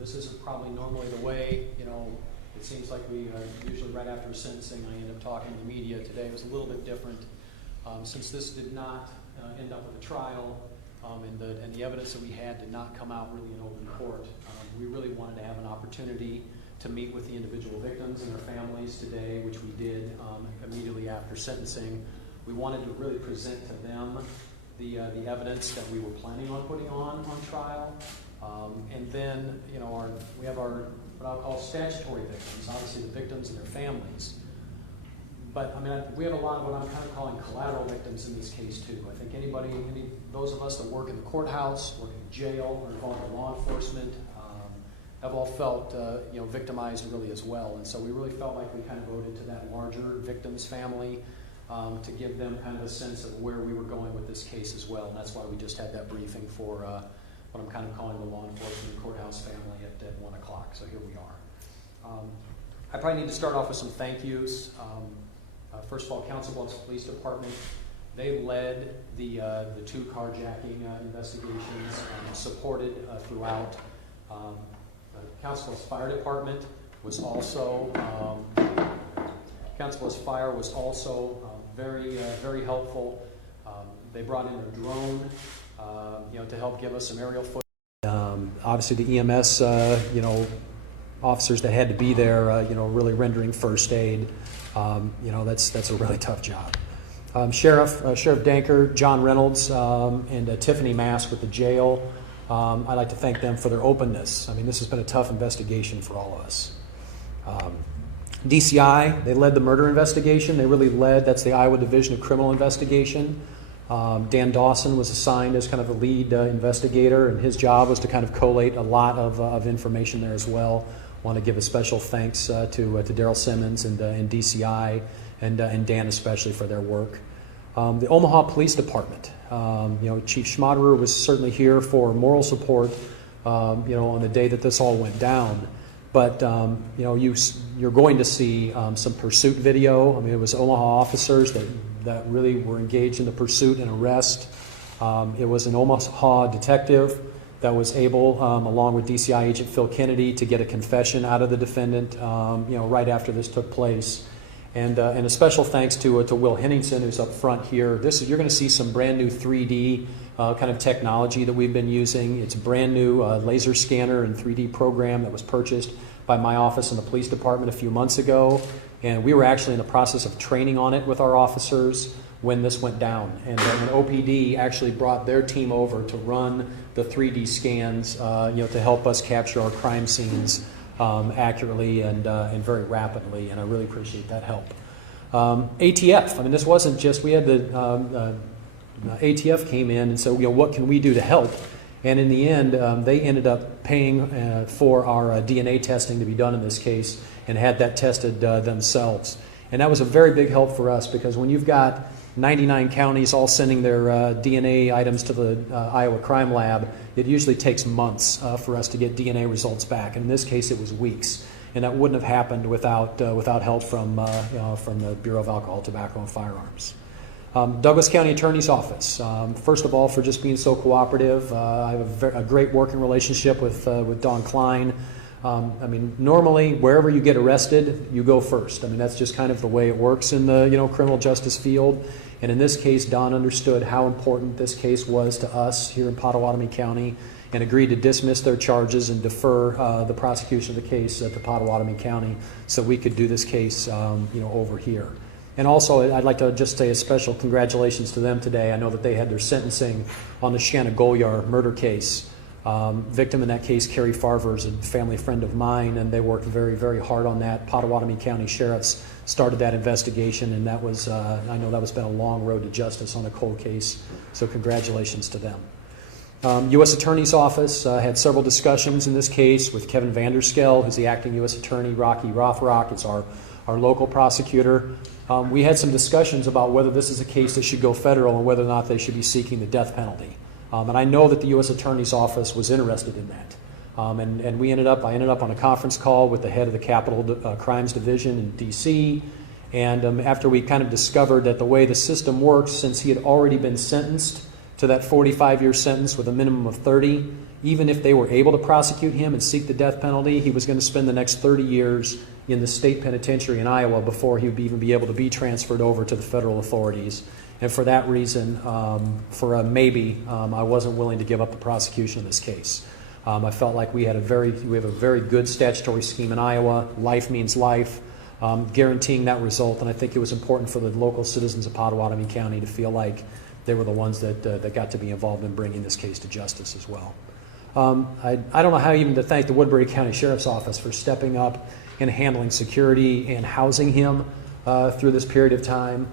This isn't probably normally the way, it seems like we usually right after sentencing I end up talking to the media. Today it was a little bit different. Since this did not end up with a trial and the evidence that we had did not come out really in open court, we really wanted to have an opportunity to meet with the individual victims and their families today, which we did immediately after sentencing. We wanted to really present to them the evidence that we were planning on putting on trial. And then, we have our, what I'll call statutory victims, obviously the victims and their families. But, we have a lot of what I'm kind of calling collateral victims in this case, too. I think those of us that work in the courthouse, work in jail, or involved in law enforcement, have all felt, victimized really as well. And so we really felt like we kind of owed it to that larger victims family to give them kind of a sense of where we were going with this case as well. And that's why we just had that briefing for what I'm kind of calling the law enforcement courthouse family at 1 o'clock. So here we are. I probably need to start off with some thank yous. First of all, Council Bluffs Police Department. They led the 2 carjacking investigations, supported throughout. Council Bluffs Fire Department was also Council Bluffs Fire was also very helpful. They brought in a drone, to help give us some aerial footage. Obviously, the EMS, officers that had to be there, really rendering first aid. That's a really tough job. Sheriff Danker, John Reynolds, and Tiffany Mass with the jail. I'd like to thank them for their openness. This has been a tough investigation for all of us. DCI, they led the murder investigation. They really led, that's the Iowa Division of Criminal Investigation. Dan Dawson was assigned as kind of the lead investigator, and his job was to kind of collate a lot of information there as well. Want to give a special thanks to Daryl Simmons and DCI and Dan especially for their work. The Omaha Police Department, Chief Schmaderer was certainly here for moral support, on the day that this all went down. But you're going to see some pursuit video. It was Omaha officers that really were engaged in the pursuit and arrest. It was an Omaha detective that was able, along with DCI agent Phil Kennedy, to get a confession out of the defendant, right after this took place. And a special thanks to Will Henningsen, who's up front here. You're going to see some brand new 3D kind of technology that we've been using. It's a brand new laser scanner and 3D program that was purchased by my office in the police department a few months ago. And we were actually in the process of training on it with our officers when this went down. And OPD actually brought their team over to run the 3D scans, to help us capture our crime scenes accurately and very rapidly, and I really appreciate that help. ATF, this wasn't just, we had the ATF came in and said, what can we do to help? And in the end, they ended up paying for our DNA testing to be done in this case and had that tested themselves. And that was a very big help for us, because when you've got 99 counties all sending their DNA items to the Iowa Crime Lab, it usually takes months for us to get DNA results back. And in this case, it was weeks. And that wouldn't have happened without help from the Bureau of Alcohol, Tobacco, and Firearms. Douglas County Attorney's Office, first of all, for just being so cooperative. I have a great working relationship with Don Klein. Normally, wherever you get arrested, you go first. That's just kind of the way it works in the criminal justice field. And in this case, Don understood how important this case was to us here in Pottawattamie County and agreed to dismiss their charges and defer the prosecution of the case to Pottawattamie County so we could do this case over here. And also, I'd like to just say a special congratulations to them today. I know that they had their sentencing on the Shanna Golyar murder case. Victim in that case, Carrie Farver, is a family friend of mine, and they worked very, very hard on that. Pottawattamie County Sheriffs started that investigation, and that was, I know that was been a long road to justice on a cold case, so congratulations to them. U.S. Attorney's Office had several discussions in this case with Kevin Vanderskell, who's the acting U.S. Attorney. Rocky Rothrock is our local prosecutor. We had some discussions about whether this is a case that should go federal and whether or not they should be seeking the death penalty. And I know that the U.S. Attorney's Office was interested in that. And I ended up on a conference call with the head of the Capital Crimes Division in D.C. And after we kind of discovered that the way the system works, since he had already been sentenced to that 45-year sentence with a minimum of 30. Even if they were able to prosecute him and seek the death penalty, he was going to spend the next 30 years in the state penitentiary in Iowa before he would even be able to be transferred over to the federal authorities. And for that reason, for a maybe, I wasn't willing to give up the prosecution of this case. I felt like we have a very good statutory scheme in Iowa. Life means life, guaranteeing that result. And I think it was important for the local citizens of Pottawattamie County to feel like they were the ones that got to be involved in bringing this case to justice as well. I don't know how even to thank the Woodbury County Sheriff's Office for stepping up and handling security and housing him through this period of time.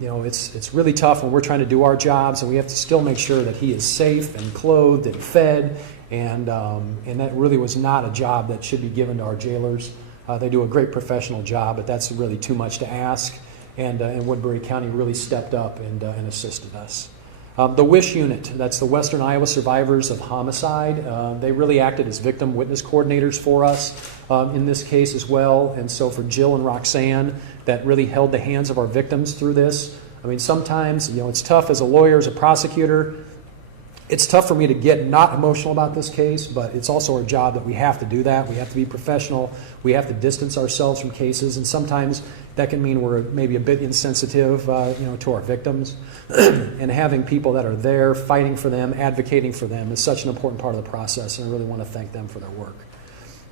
You know, it's really tough when we're trying to do our jobs, and we have to still make sure that he is safe and clothed and fed, and that really was not a job that should be given to our jailers. They do a great professional job, but that's really too much to ask, and Woodbury County really stepped up and assisted us. The WISH unit, that's the Western Iowa Survivors of Homicide, they really acted as victim witness coordinators for us in this case as well. And so for Jill and Roxanne, that really held the hands of our victims through this. I mean, sometimes, you know, it's tough as a lawyer, as a prosecutor. It's tough for me to get not emotional about this case, but it's also our job that we have to do that. We have to be professional. We have to distance ourselves from cases, and sometimes that can mean we're maybe a bit insensitive, you know, to our victims. And having people that are there fighting for them, advocating for them is such an important part of the process, and I really want to thank them for their work.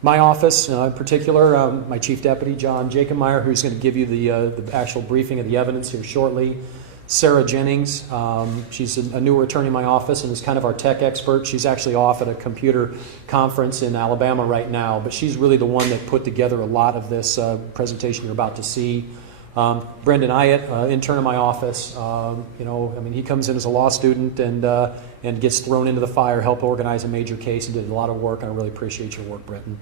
My office, in particular, my Chief Deputy, John Jacobmeyer, who's going to give you the actual briefing of the evidence here shortly. Sarah Jennings, she's a newer attorney in my office and is kind of our tech expert. She's actually off at a computer conference in Alabama right now, but she's really the one that put together a lot of this presentation you're about to see. Brendan Iott, intern in my office, you know, I mean, he comes in as a law student and gets thrown into the fire, helped organize a major case, and did a lot of work, and I really appreciate your work, Brendan.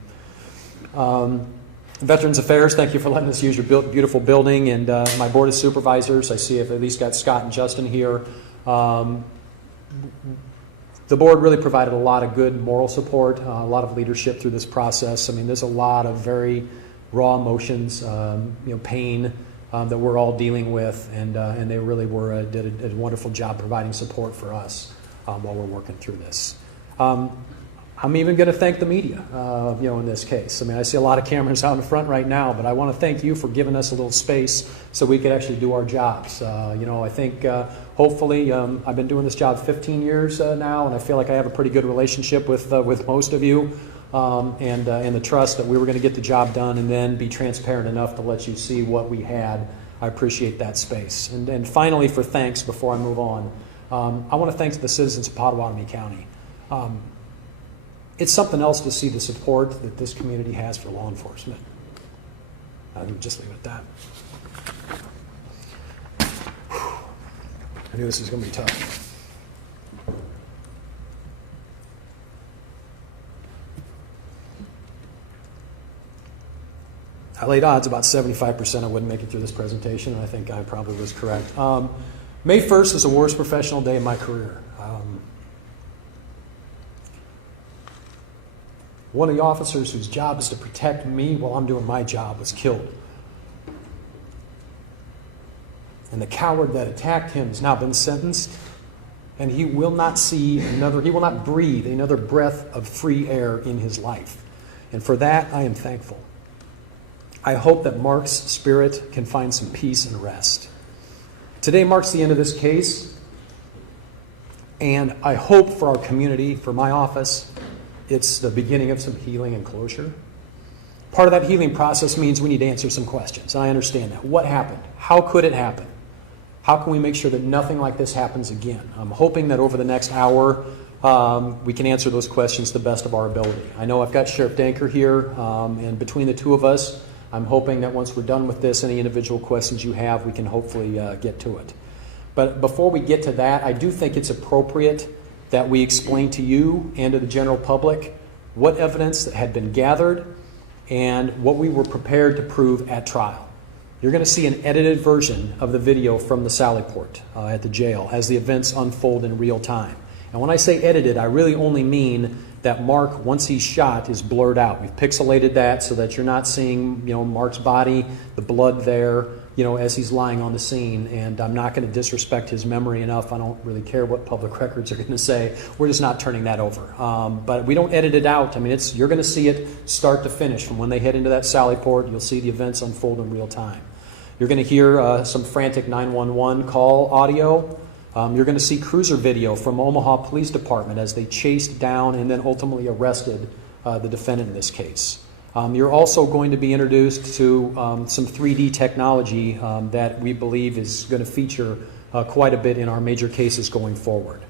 Veterans Affairs, thank you for letting us use your beautiful building, and my Board of Supervisors. I see I've at least got Scott and Justin here. The board really provided a lot of good moral support, a lot of leadership through this process. I mean, there's a lot of very raw emotions, you know, pain that we're all dealing with, and they really did a wonderful job providing support for us while we're working through this. I'm even going to thank the media, you know, in this case. I mean, I see a lot of cameras out in front right now, but I want to thank you for giving us a little space so we could actually do our jobs. You know, I think hopefully I've been doing this job 15 years now, and I feel like I have a pretty good relationship with most of you, and the trust that we were going to get the job done and then be transparent enough to let you see what we had. I appreciate that space. And finally, for thanks, before I move on, I want to thank the citizens of Pottawattamie County. It's something else to see the support that this community has for law enforcement. I would just leave it at that. I knew this was going to be tough. I laid odds about 75% I wouldn't make it through this presentation, and I think I probably was correct. May 1st is the worst professional day of my career. One of the officers whose job is to protect me while I'm doing my job was killed. And the coward that attacked him has now been sentenced, and he will not breathe another breath of free air in his life. And for that, I am thankful. I hope that Mark's spirit can find some peace and rest. Today marks the end of this case, and I hope for our community, for my office, it's the beginning of some healing and closure. Part of that healing process means we need to answer some questions. I understand that. What happened? How could it happen? How can we make sure that nothing like this happens again? I'm hoping that over the next hour, we can answer those questions to the best of our ability. I know I've got Sheriff Danker here, and between the two of us, I'm hoping that once we're done with this, any individual questions you have, we can hopefully get to it. But before we get to that, I do think it's appropriate that we explain to you and to the general public what evidence had been gathered and what we were prepared to prove at trial. You're going to see an edited version of the video from the Sallyport at the jail as the events unfold in real time. And when I say edited, I really only mean that Mark, once he's shot, is blurred out. We've pixelated that so that you're not seeing, Mark's body, the blood there, as he's lying on the scene. And I'm not going to disrespect his memory enough. I don't really care what public records are going to say. We're just not turning that over. But we don't edit it out. I mean, you're going to see it start to finish. From when they head into that Sallyport, you'll see the events unfold in real time. You're going to hear some frantic 911 call audio. You're going to see cruiser video from Omaha Police Department as they chased down and then ultimately arrested the defendant in this case. You're also going to be introduced to some 3D technology that we believe is going to feature quite a bit in our major cases going forward.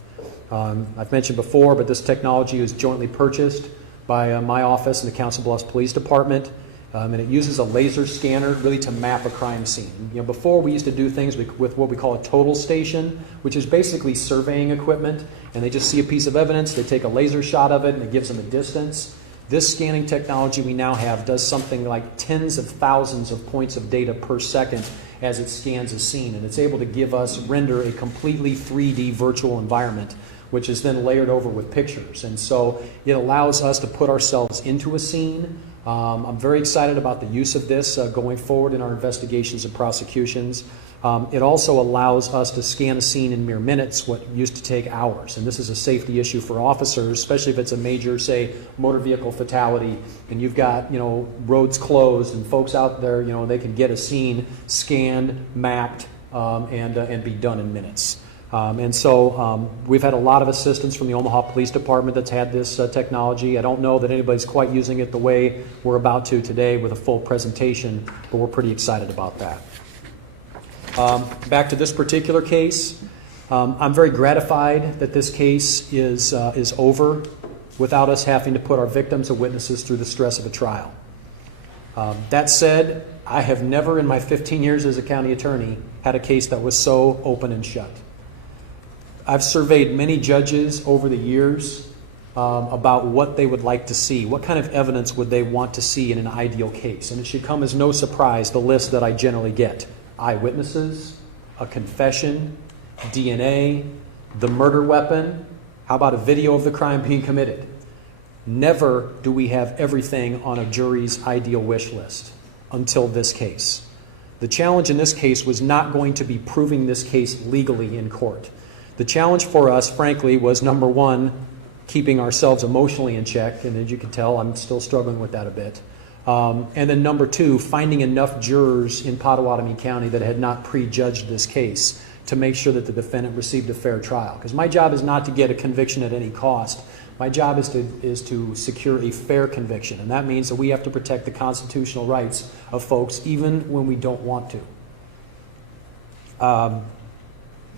I've mentioned before, but this technology was jointly purchased by my office and the Council Bluffs Police Department. And it uses a laser scanner really to map a crime scene. Before we used to do things with what we call a total station, which is basically surveying equipment, and they just see a piece of evidence, they take a laser shot of it, and it gives them a distance. This scanning technology we now have does something like tens of thousands of points of data per second as it scans a scene, and it's able to render a completely 3D virtual environment, which is then layered over with pictures. And so it allows us to put ourselves into a scene. I'm very excited about the use of this going forward in our investigations and prosecutions. It also allows us to scan a scene in mere minutes, what used to take hours. And this is a safety issue for officers, especially if it's a major, say, motor vehicle fatality, and you've got, roads closed and folks out there, they can get a scene scanned, mapped, and be done in minutes. And so we've had a lot of assistance from the Omaha Police Department that's had this technology. I don't know that anybody's quite using it the way we're about to today with a full presentation, but we're pretty excited about that. Back to this particular case, I'm very gratified that this case is over without us having to put our victims and witnesses through the stress of a trial. That said, I have never in my 15 years as a county attorney had a case that was so open and shut. I've surveyed many judges over the years about what they would like to see. What kind of evidence would they want to see in an ideal case? And it should come as no surprise, the list that I generally get. Eyewitnesses, a confession, DNA, the murder weapon. How about a video of the crime being committed? Never do we have everything on a jury's ideal wish list until this case. The challenge in this case was not going to be proving this case legally in court. The challenge for us, frankly, was number one, keeping ourselves emotionally in check, and as you can tell, I'm still struggling with that a bit. And then number two, finding enough jurors in Pottawattamie County that had not prejudged this case to make sure that the defendant received a fair trial. Because my job is not to get a conviction at any cost. My job is to secure a fair conviction, and that means that we have to protect the constitutional rights of folks even when we don't want to.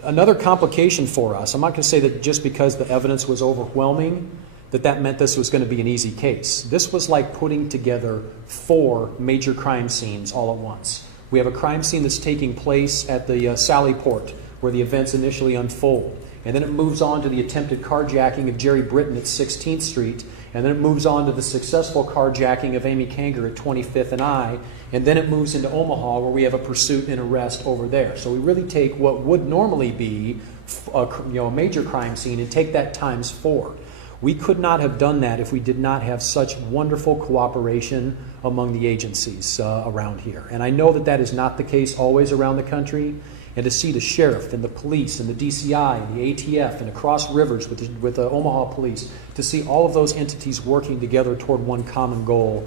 Another complication for us, I'm not going to say that just because the evidence was overwhelming that meant this was going to be an easy case. This was like putting together 4 major crime scenes all at once. We have a crime scene that's taking place at the Sallyport where the events initially unfold. And then it moves on to the attempted carjacking of Jerry Britton at 16th Street. And then it moves on to the successful carjacking of Amy Kanger at 25th and I. And then it moves into Omaha where we have a pursuit and arrest over there. So we really take what would normally be a major crime scene and take that times 4. We could not have done that if we did not have such wonderful cooperation among the agencies around here. And I know that is not the case always around the country. And to see the sheriff and the police and the DCI and the ATF and across rivers with the Omaha police, to see all of those entities working together toward one common goal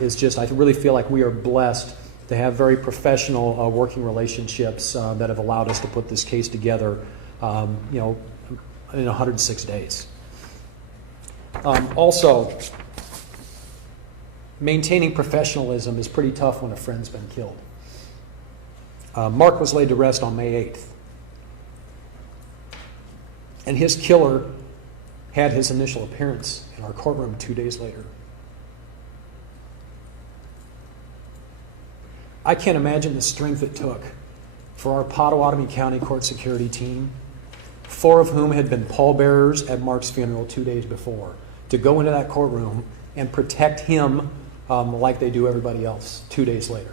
is just, I really feel like we are blessed to have very professional working relationships that have allowed us to put this case together in 106 days. Also, maintaining professionalism is pretty tough when a friend's been killed. Mark was laid to rest on May 8th. And his killer had his initial appearance in our courtroom 2 days later. I can't imagine the strength it took for our Pottawattamie County court security team, 4 of whom had been pallbearers at Mark's funeral 2 days before, to go into that courtroom and protect him like they do everybody else 2 days later.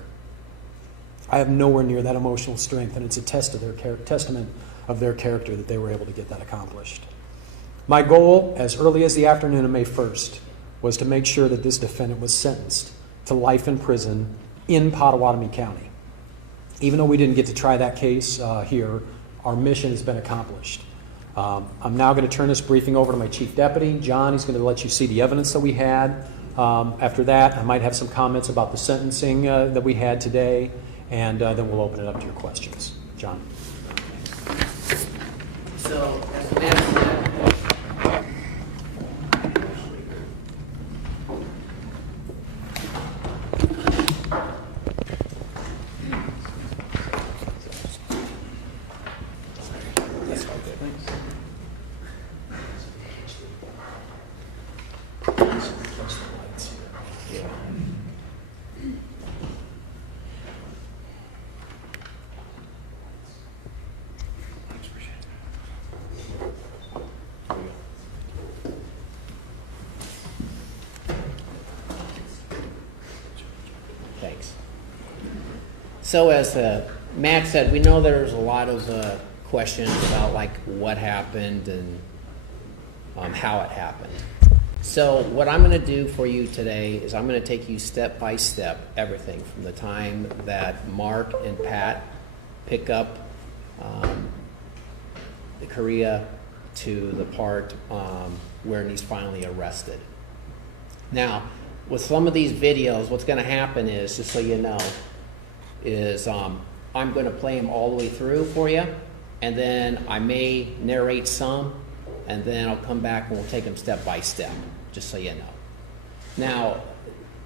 I have nowhere near that emotional strength, and it's a testament of their character that they were able to get that accomplished. My goal, as early as the afternoon of May 1st, was to make sure that this defendant was sentenced to life in prison in Pottawattamie County. Even though we didn't get to try that case here, our mission has been accomplished. I'm now going to turn this briefing over to my chief deputy. John, he's going to let you see the evidence that we had. After that, I might have some comments about the sentencing that we had today, and then we'll open it up to your questions. John. So, as Matt said, So as Matt said, we know there's a lot of questions about like what happened and how it happened. So what I'm going to do for you today is I'm going to take you step by step, everything from the time that Mark and Pat pick up the Correa to the part where he's finally arrested. Now, with some of these videos, what's going to happen is, just so you know, is I'm going to play them all the way through for you, and then I may narrate some, and then I'll come back and we'll take them step by step, just so you know. Now,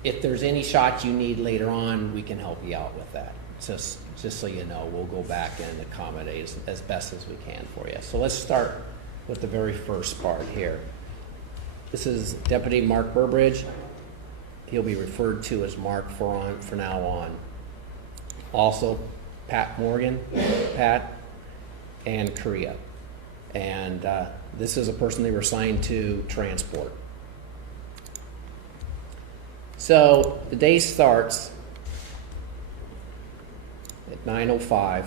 if there's any shots you need later on, we can help you out with that. Just so you know, we'll go back and accommodate as best as we can for you. So let's start with the very first part here. This is Deputy Mark Burbridge. He'll be referred to as Mark from now on. Also, Pat Morgan, Pat, and Correa. And this is a person they were assigned to transport. So the day starts at 9:05.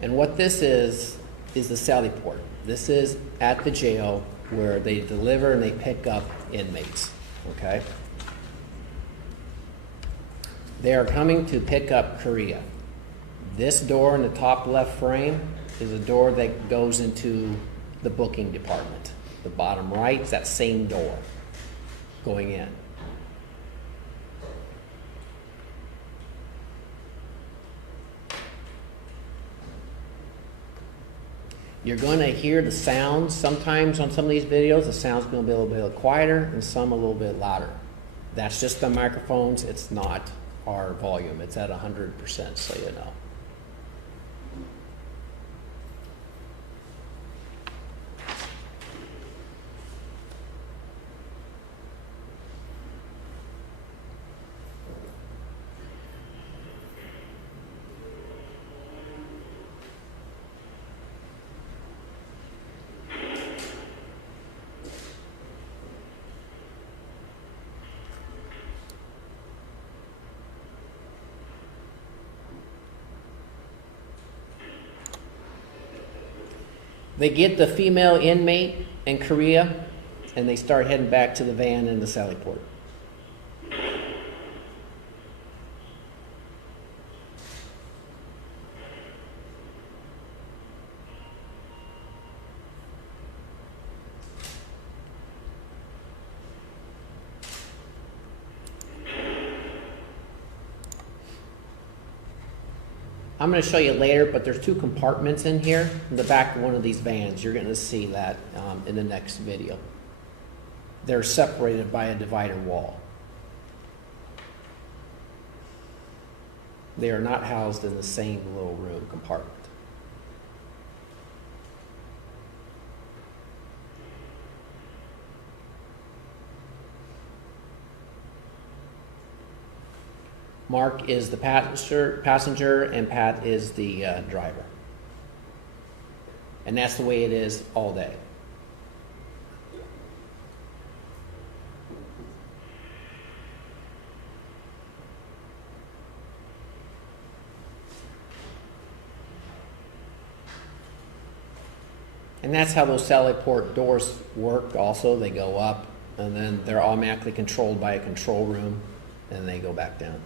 And what this is the Sallyport. This is at the jail where they deliver and they pick up inmates, okay? They are coming to pick up Correa. This door in the top left frame is a door that goes into the booking department. The bottom right is that same door going in. You're going to hear the sounds. Sometimes on some of these videos, the sound's going to be a little bit quieter and some a little bit louder. That's just the microphones. It's not our volume. It's at 100%, so you know. They get the female inmate and Correa, and they start heading back to the van in the Sallyport. I'm going to show you later, but there's two compartments in here in the back of one of these vans. You're going to see that in the next video. They're separated by a divider wall. They are not housed in the same little room compartment. Mark is the passenger and Pat is the driver. And that's the way it is all day. And that's how those Sallyport doors work also. They go up, and then they're automatically controlled by a control room, and they go back down.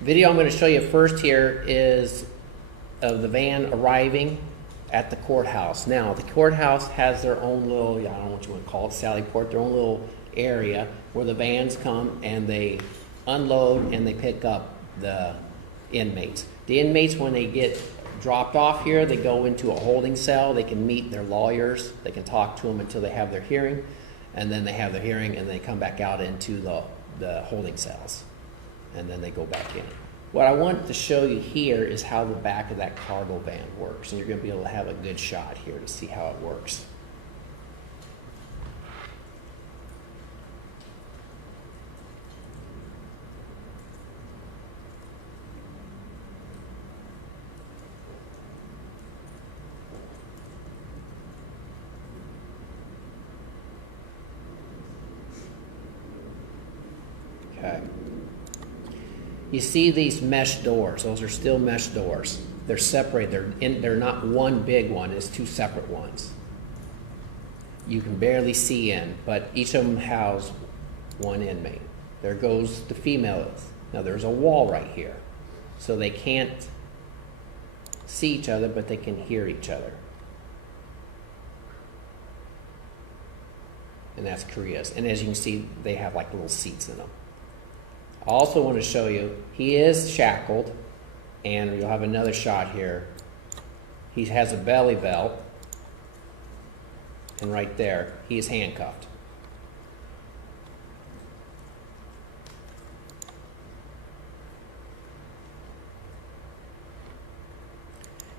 Video I'm going to show you first here is of the van arriving at the courthouse. Now, the courthouse has their own little, I don't know what you want to call it, Sallyport, their own little area where the vans come and they unload and they pick up the inmates. The inmates, when they get dropped off here, they go into a holding cell. They can meet their lawyers. They can talk to them until they have their hearing, and then they have their hearing and they come back out into the holding cells, and then they go back in. What I want to show you here is how the back of that cargo van works, and you're going to be able to have a good shot here to see how it works. Okay. You see these mesh doors. Those are still mesh doors. They're separated. They're not one big one. It's two separate ones. You can barely see in, but each of them house one inmate. There goes the females. Now there's a wall right here, so they can't see each other, but they can hear each other. And that's Correa's. And as you can see, they have like little seats in them. I also want to show you, he is shackled, and you'll have another shot here. He has a belly belt, and right there, he is handcuffed.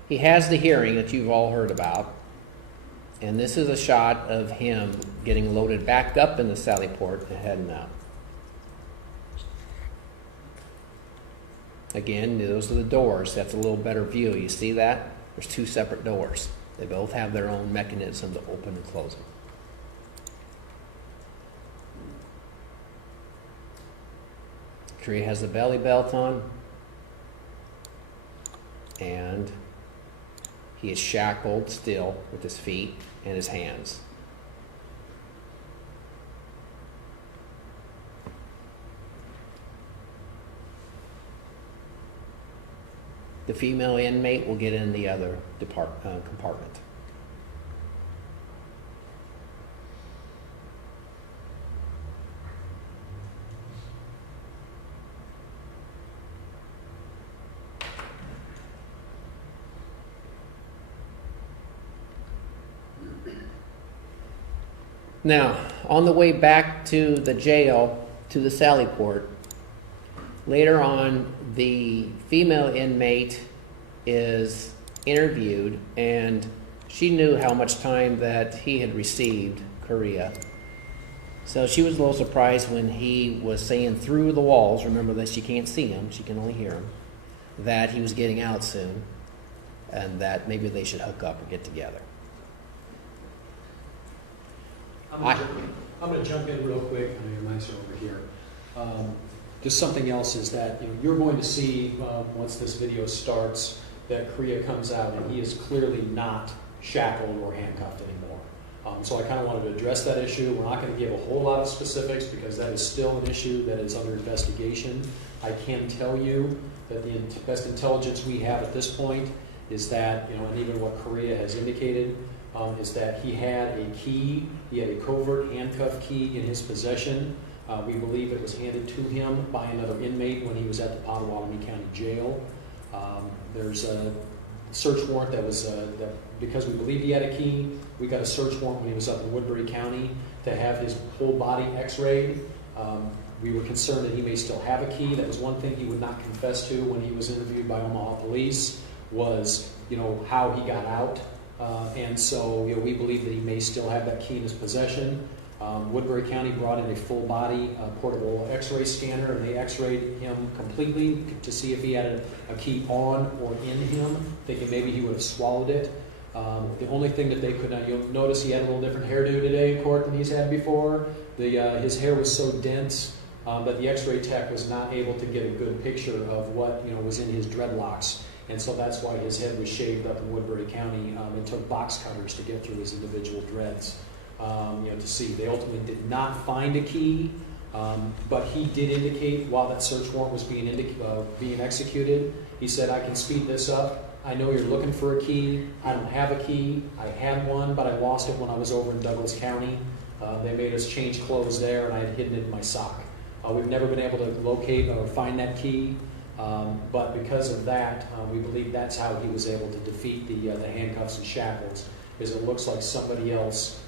He has the hearing that you've all heard about, and this is a shot of him getting loaded back up in the Sallyport and heading out. Again, those are the doors. That's a little better view. You see that? There's two separate doors. They both have their own mechanism to open and close them. Correa has the belly belt on, and he is shackled still with his feet and his hands. The female inmate will get in the other compartment. Now, on the way back to the jail, to the Sallyport, later on, the female inmate is interviewed, and she knew how much time that he had received, Correa. So she was a little surprised when he was saying through the walls, remember that she can't see him, she can only hear him, that he was getting out soon, and that maybe they should hook up or get together. I'm going to jump in real quick. I know your mics are over here. Just something else is that you're going to see once this video starts that Correa comes out and he is clearly not shackled or handcuffed anymore. So I kind of wanted to address that issue. We're not going to give a whole lot of specifics because that is still an issue that is under investigation. I can tell you that the best intelligence we have at this point is that, and even what Correa has indicated, is that he had a key, he had a covert handcuff key in his possession. We believe it was handed to him by another inmate when he was at the Pottawattamie County Jail. There's a search warrant that was, because we believe he had a key, we got a search warrant when he was up in Woodbury County to have his whole body x-rayed. We were concerned that he may still have a key. That was one thing he would not confess to when he was interviewed by Omaha Police was, how he got out. And so, we believe that he may still have that key in his possession. Woodbury County brought in a full body portable x-ray scanner, and they x-rayed him completely to see if he had a key on or in him, thinking maybe he would have swallowed it. The only thing that they could not, you'll notice he had a little different hairdo today in court than he's had before. His hair was so dense that the x-ray tech was not able to get a good picture of what was in his dreadlocks. And so that's why his head was shaved up in Woodbury County. It took box cutters to get through his individual dreads to see. They ultimately did not find a key, but he did indicate while that search warrant was being executed, he said, I can speed this up. I know you're looking for a key. I don't have a key. I had one, but I lost it when I was over in Douglas County. They made us change clothes there, and I had hidden it in my sock. We've never been able to locate or find that key, but because of that, we believe that's how he was able to defeat the handcuffs and shackles, is it looks like somebody else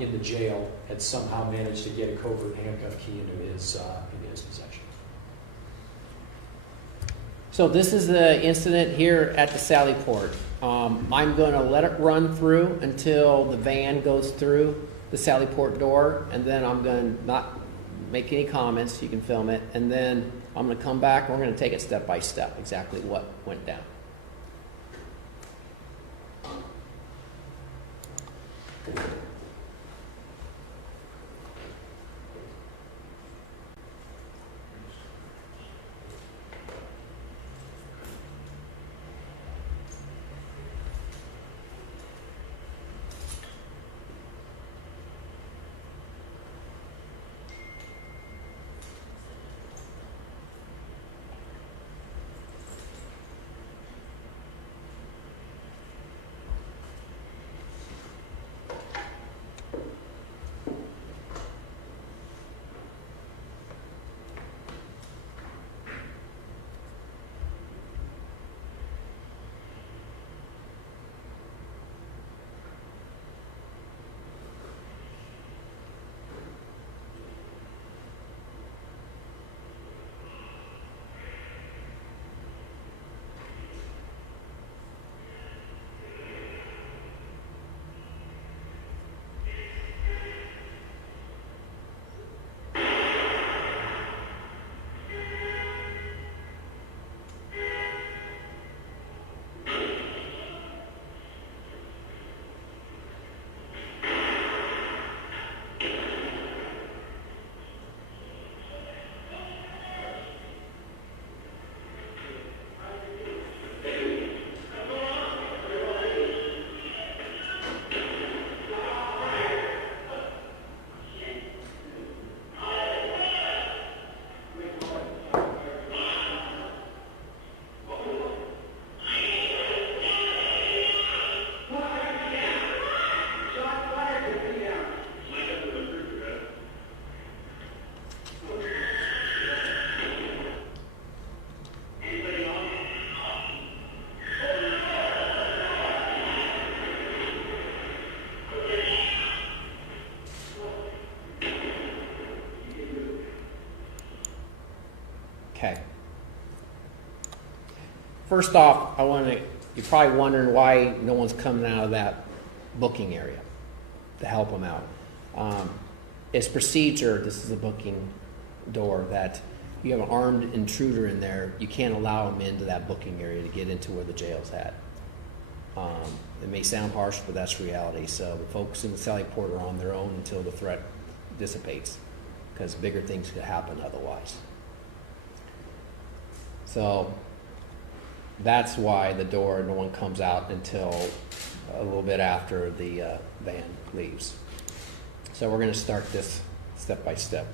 in the jail had somehow managed to get a covert handcuff key into his possession. So this is the incident here at the Sallyport. I'm going to let it run through until the van goes through the Sallyport door, and then I'm going to not make any comments. You can film it, and then I'm going to come back and we're going to take it step by step, exactly what went down. Okay. First off, you're probably wondering why no one's coming out of that booking area to help them out. It's procedure, this is a booking door, that you have an armed intruder in there, you can't allow them into that booking area to get into where the jail's at. It may sound harsh, but that's reality. So the folks in the Sallyport are on their own until the threat dissipates, because bigger things could happen otherwise. So that's why the door, no one comes out until a little bit after the van leaves. So we're going to start this step by step.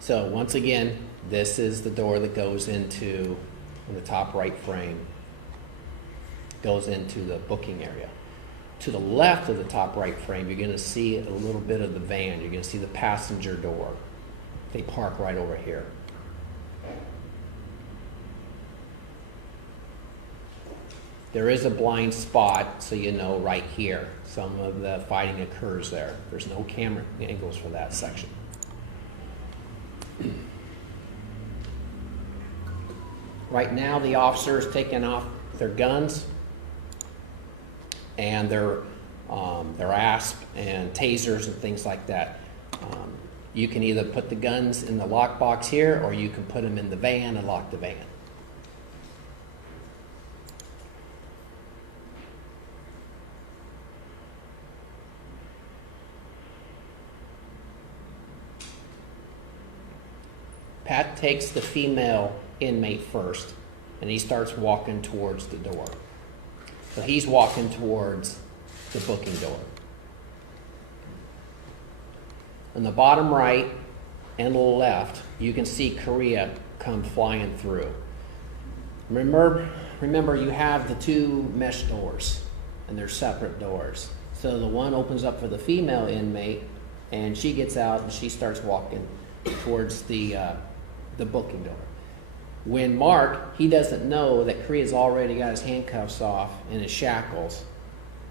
So once again, this is the door that goes into, in the top right frame, goes into the booking area. To the left of the top right frame, you're going to see a little bit of the van. You're going to see the passenger door. They park right over here. There is a blind spot, so you know, right here. Some of the fighting occurs there. There's no camera angles for that section. Right now, the officer is taking off their guns and their ASP and tasers and things like that. You can either put the guns in the lockbox here, or you can put them in the van and lock the van. Pat takes the female inmate first, and he starts walking towards the door. So he's walking towards the booking door. On the bottom right and left, you can see Correa come flying through. Remember, you have the two mesh doors, and they're separate doors. So the one opens up for the female inmate, and she gets out and she starts walking towards the booking door. When Mark, he doesn't know that Correa's already got his handcuffs off and his shackles,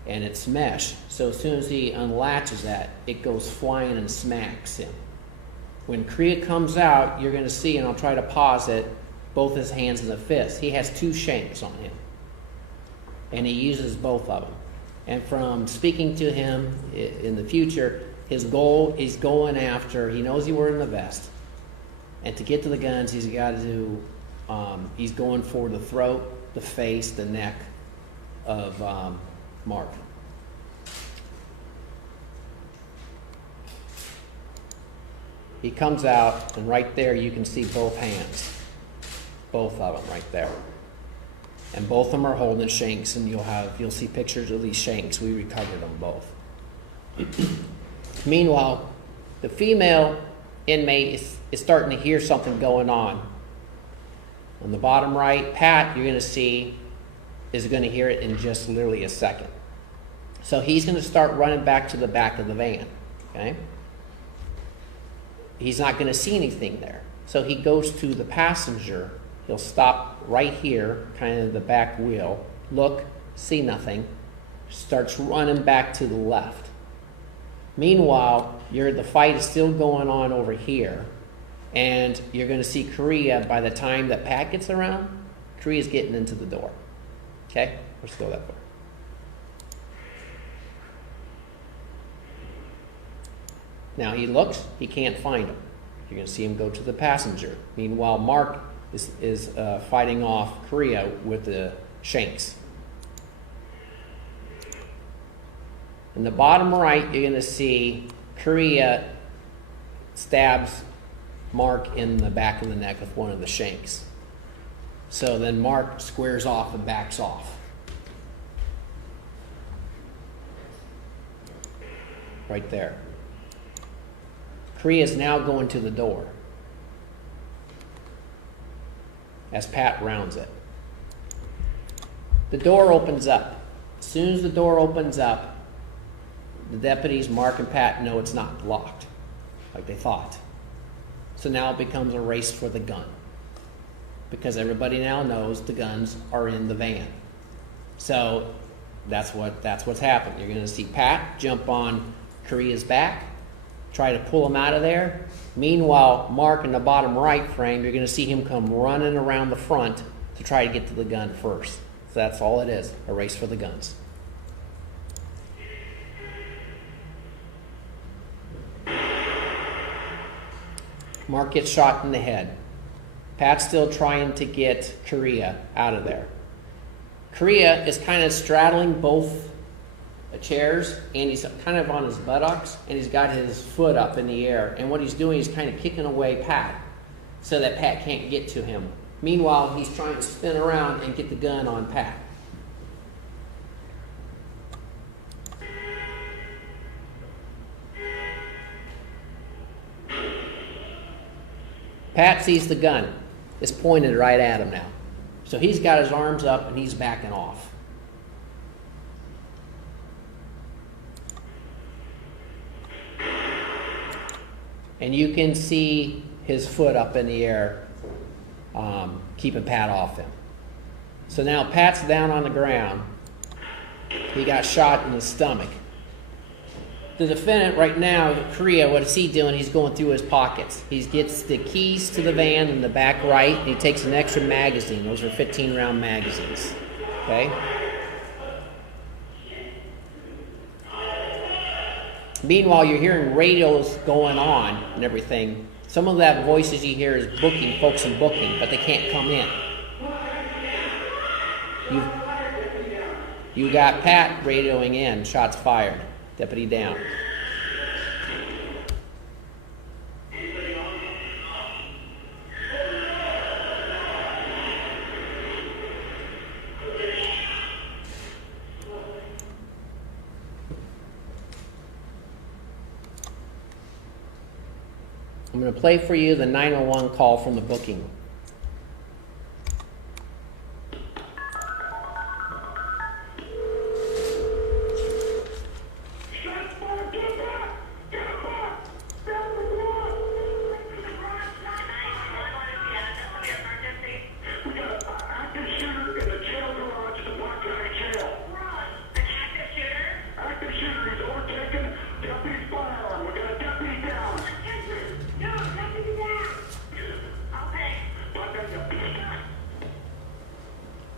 and it's mesh. So as soon as he unlatches that, it goes flying and smacks him. When Correa comes out, you're going to see, and I'll try to pause it, both his hands in a fist. He has two shanks on him, and he uses both of them. And from speaking to him in the future, his goal is going after, he knows he wearing the vest, and to get to the guns, he's got to, he's going for the throat, the face, the neck of Mark. He comes out, and right there you can see both hands, both of them right there. And both of them are holding shanks, and you'll see pictures of these shanks. We recovered them both. Meanwhile, the female inmate is starting to hear something going on. On the bottom right, Pat, you're going to see, is going to hear it in just literally a second. So he's going to start running back to the back of the van. Okay? He's not going to see anything there. So he goes to the passenger. He'll stop right here, kind of the back wheel, look, see nothing, starts running back to the left. Meanwhile, the fight is still going on over here, and you're going to see Correa, by the time that Pat gets around, Correa's getting into the door. Okay? Let's go that way. Now he looks, he can't find him. You're going to see him go to the passenger. Meanwhile, Mark is fighting off Correa with the shanks. In the bottom right, you're going to see Correa stabs Mark in the back of the neck with one of the shanks. So then Mark squares off and backs off. Right there. Correa is now going to the door as Pat rounds it. The door opens up. As soon as the door opens up, the deputies, Mark and Pat, know it's not locked like they thought. So now it becomes a race for the gun, because everybody now knows the guns are in the van. So that's what's happened. You're going to see Pat jump on Correa's back, try to pull him out of there. Meanwhile, Mark in the bottom right frame, you're going to see him come running around the front to try to get to the gun first. So that's all it is, a race for the guns. Mark gets shot in the head. Pat's still trying to get Correa out of there. Correa is kind of straddling both chairs, and he's kind of on his buttocks, and he's got his foot up in the air. And what he's doing is kind of kicking away Pat so that Pat can't get to him. Meanwhile, he's trying to spin around and get the gun on Pat. Pat sees the gun. It's pointed right at him now. So he's got his arms up and he's backing off. And you can see his foot up in the air, keeping Pat off him. So now Pat's down on the ground. He got shot in the stomach. The defendant right now, Correa, what is he doing? He's going through his pockets. He gets the keys to the van in the back right, and he takes an extra magazine. Those are 15-round magazines. Okay? Meanwhile, you're hearing radios going on and everything. Some of that voices you hear is booking, folks in booking, but they can't come in. You got Pat radioing in, shots fired, deputy down. I'm going to play for you the 911 call from the booking.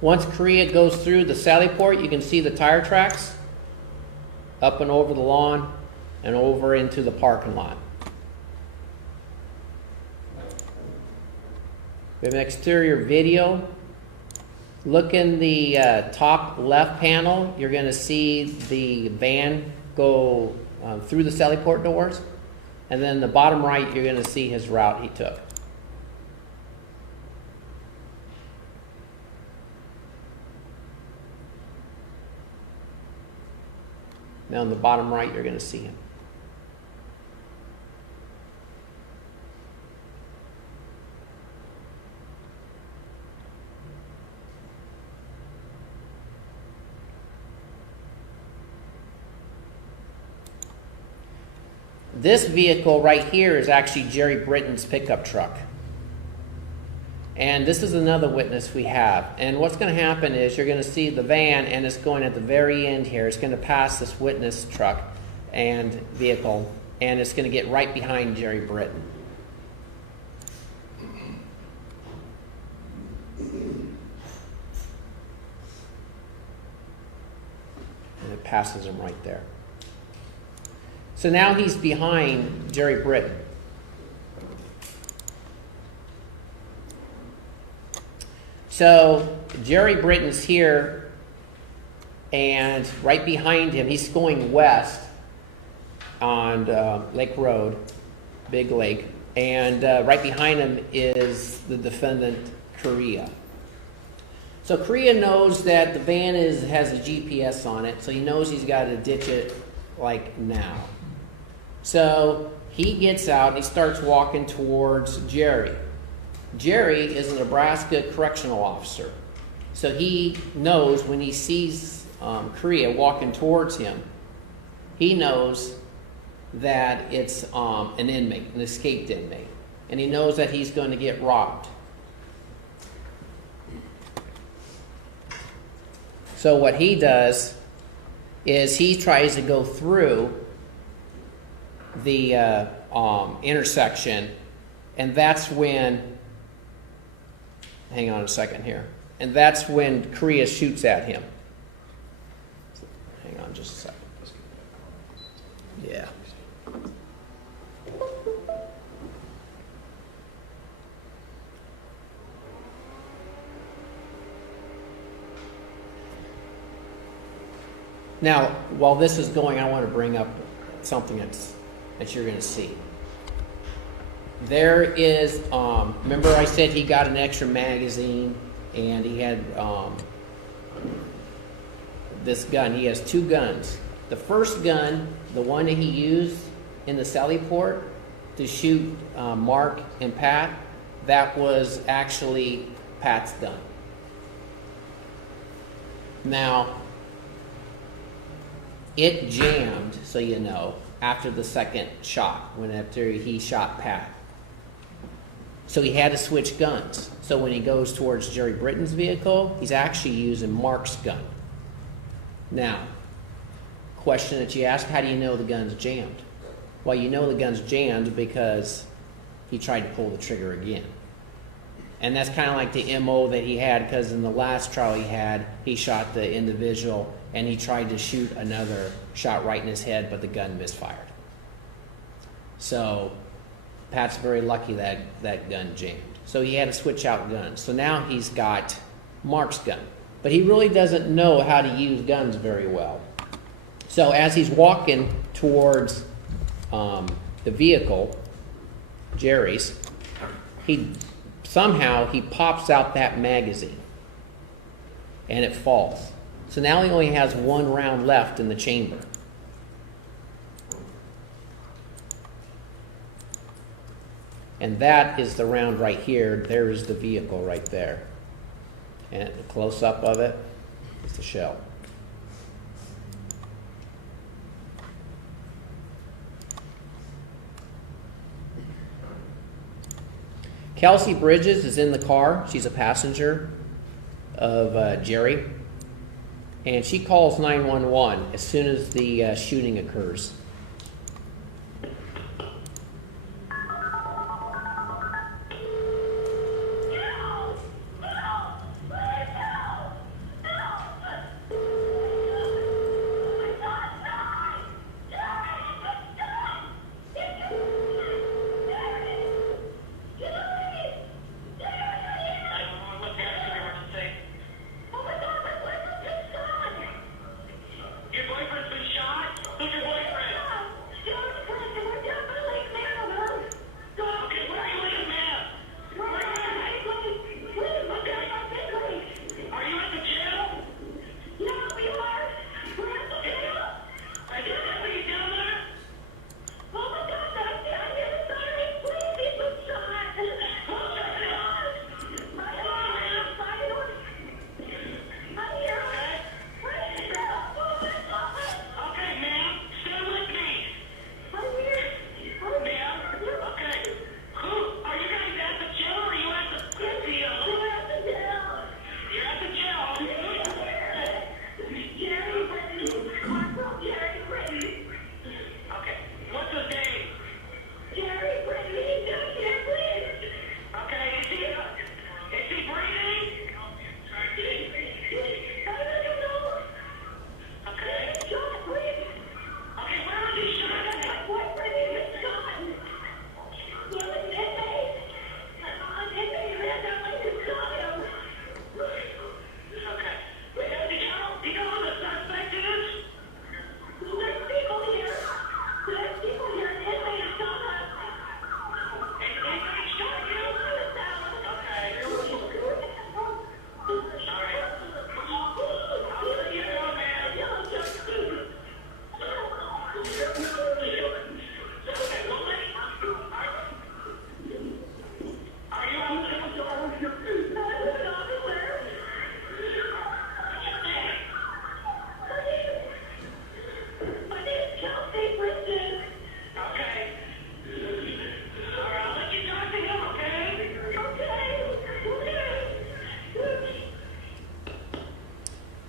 Once Correa goes through the Sallyport, you can see the tire tracks up and over the lawn and over into the parking lot. We have an exterior video. Look in the top left panel. You're going to see the van go through the Sallyport doors. And then the bottom right, you're going to see his route he took. Now on the bottom right, you're going to see him. This vehicle right here is actually Jerry Britton's pickup truck. And this is another witness we have. And what's going to happen is you're going to see the van, and it's going at the very end here. It's going to pass this witness truck and vehicle, and it's going to get right behind Jerry Britton. And it passes him right there. So now he's behind Jerry Britton. So Jerry Britton's here, and right behind him, he's going west on Lake Road, Big Lake, and right behind him is the defendant, Correa. So Correa knows that the van has a GPS on it, so he knows he's got to ditch it like now. So he gets out and he starts walking towards Jerry. Jerry is a Nebraska correctional officer. So he knows when he sees Correa walking towards him, he knows that it's an inmate, an escaped inmate. And he knows that he's going to get robbed. So what he does is he tries to go through the intersection, and that's when, hang on a second here, and that's when Correa shoots at him. Hang on just a second. Yeah. Now, while this is going, I want to bring up something that you're going to see. There is, remember I said he got an extra magazine and he had this gun. He has two guns. The first gun, the one that he used in the Sallyport to shoot Mark and Pat, that was actually Pat's gun. Now, it jammed, so you know, after the second shot, after he shot Pat. So he had to switch guns. So when he goes towards Jerry Britton's vehicle, he's actually using Mark's gun. Now, question that you ask, how do you know the gun's jammed? Well, you know the gun's jammed because he tried to pull the trigger again. And that's kind of like the MO that he had, because in the last trial he shot the individual and he tried to shoot another shot right in his head, but the gun misfired. So Pat's very lucky that that gun jammed. So he had to switch out guns. So now he's got Mark's gun. But he really doesn't know how to use guns very well. So as he's walking towards the vehicle, Jerry's, somehow he pops out that magazine and it falls. So now he only has one round left in the chamber. And that is the round right here. There is the vehicle right there. And a close-up of it is the shell. Kelsey Bridges is in the car. She's a passenger of Jerry. And she calls 911 as soon as the shooting occurs.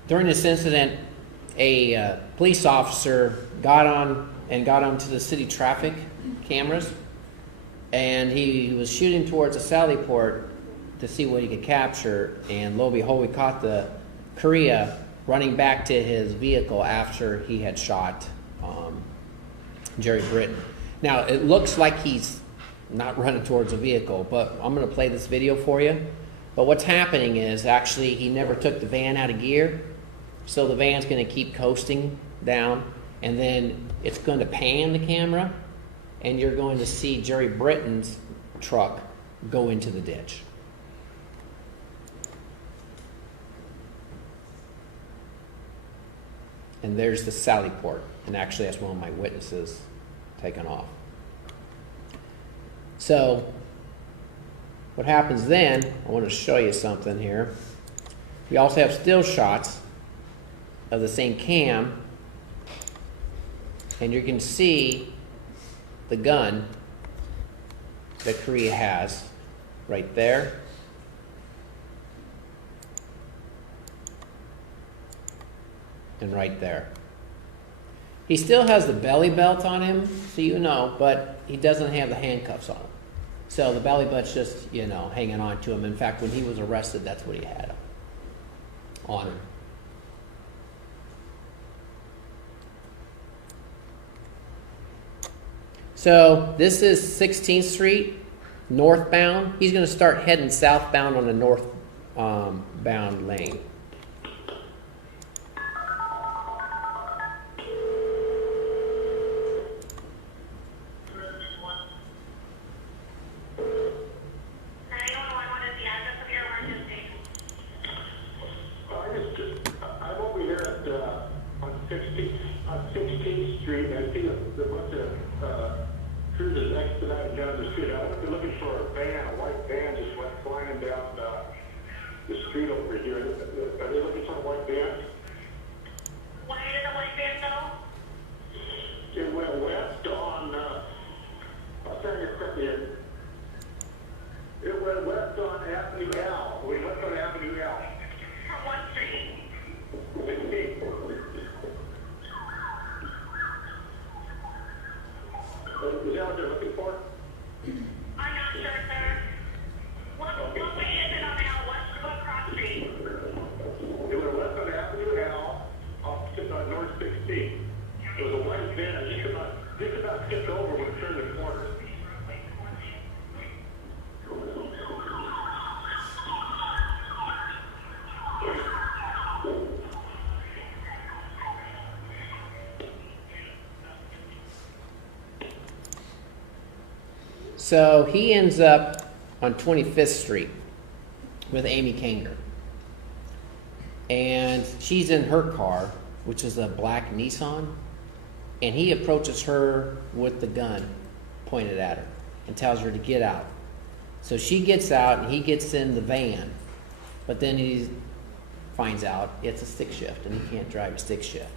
During this incident, a police officer got onto the city traffic cameras, and he was shooting towards the Sallyport to see what he could capture, and lo and behold, we caught the Correa running back to his vehicle after he had shot Jerry Britton. Now, it looks like he's not running towards a vehicle, but I'm going to play this video for you. But what's happening is actually he never took the van out of gear, so the van's going to keep coasting down, and then it's going to pan the camera, and you're going to see Jerry Britton's truck go into the ditch. And there's the Sallyport, and actually that's one of my witnesses taken off. So what happens then, I want to show you something here. We also have still shots of the same cam, and you can see the gun that Correa has right there. And right there. He still has the belly belt on him, so you know, but he doesn't have the handcuffs on him. So the belly belt's just, you know, hanging on to him. In fact, when he was arrested, that's what he had on him. So this is 16th Street, northbound. He's going to start heading southbound on the northbound lane. cruisers expedited down the street. I was looking for a van, a white van just went flying down the street over here. Are they looking for a white van? Why did the white van go? It went west on, I'll tell you something. It went west on Avenue L. We went on Avenue L. From what street? 16. Is that what they're looking for? I'm not sure, sir. What way is it on L? What cross street? It went west on Avenue L, opposite on North 16. It was a white van. Just about skipped over when it turned the corner. So he ends up on 25th Street with Amy Kanger. And she's in her car, which is a black Nissan. And he approaches her with the gun pointed at her and tells her to get out. So she gets out and he gets in the van. But then he finds out it's a stick shift and he can't drive a stick shift.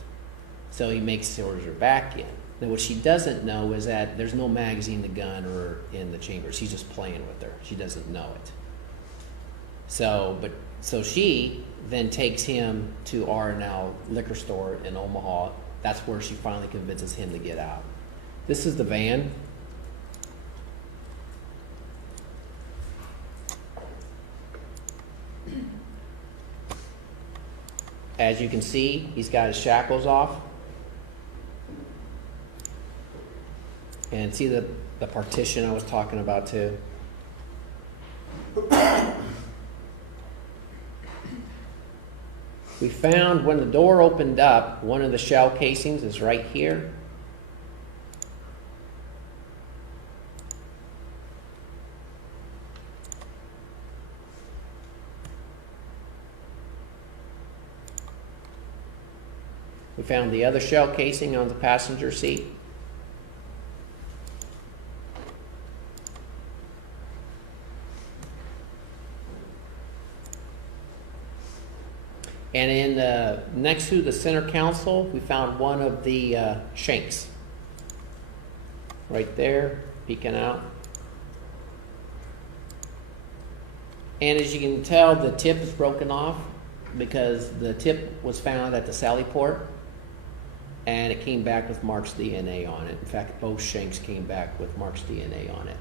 So he orders her back in. Now what she doesn't know is that there's no magazine in the gun or in the chamber. She's just playing with her. She doesn't know it. So she then takes him to R&L liquor store in Omaha. That's where she finally convinces him to get out. This is the van. As you can see, he's got his shackles off. And see the partition I was talking about too? We found when the door opened up, one of the shell casings is right here. We found the other shell casing on the passenger seat. And in next to the center console, we found one of the shanks. Right there, peeking out. And as you can tell, the tip is broken off because the tip was found at the Sallyport. And it came back with Mark's DNA on it. In fact, both shanks came back with Mark's DNA on it.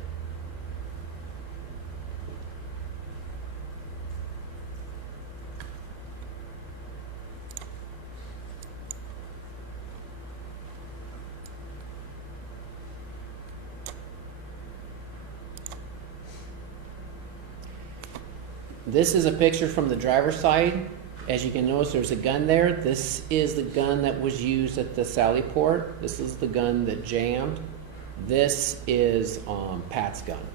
This is a picture from the driver's side. As you can notice, there's a gun there. This is the gun that was used at the Sallyport. This is the gun that jammed. This is Pat's gun.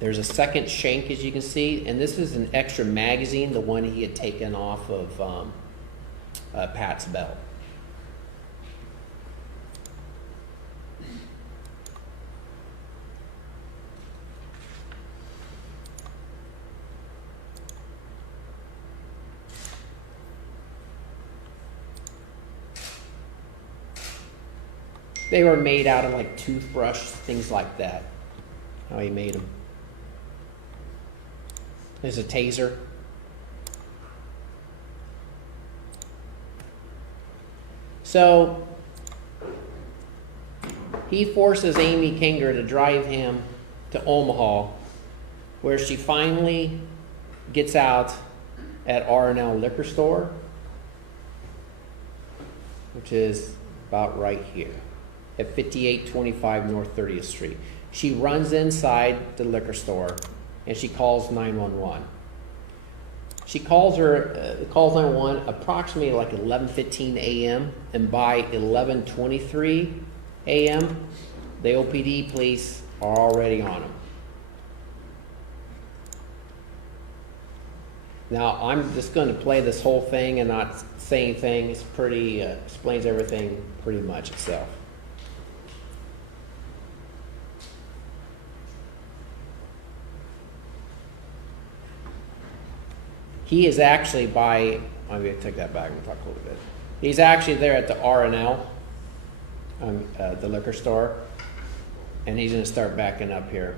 There's a second shank, as you can see, and this is an extra magazine, the one he had taken off of Pat's belt. They were made out of like toothbrush, things like that. How he made them. There's a taser. So he forces Amy Kanger to drive him to Omaha, where she finally gets out at R&L liquor store, which is about right here at 5825 North 30th Street. She runs inside the liquor store and she calls 911. She calls 911 approximately like 11:15 a.m. and by 11:23 a.m. the OPD police are already on them. Now I'm just going to play this whole thing and not say anything. It's pretty explains everything pretty much itself. He is actually by, I'm going to take that back and talk a little bit. He's actually there at the R&L, the liquor store, and he's going to start backing up here.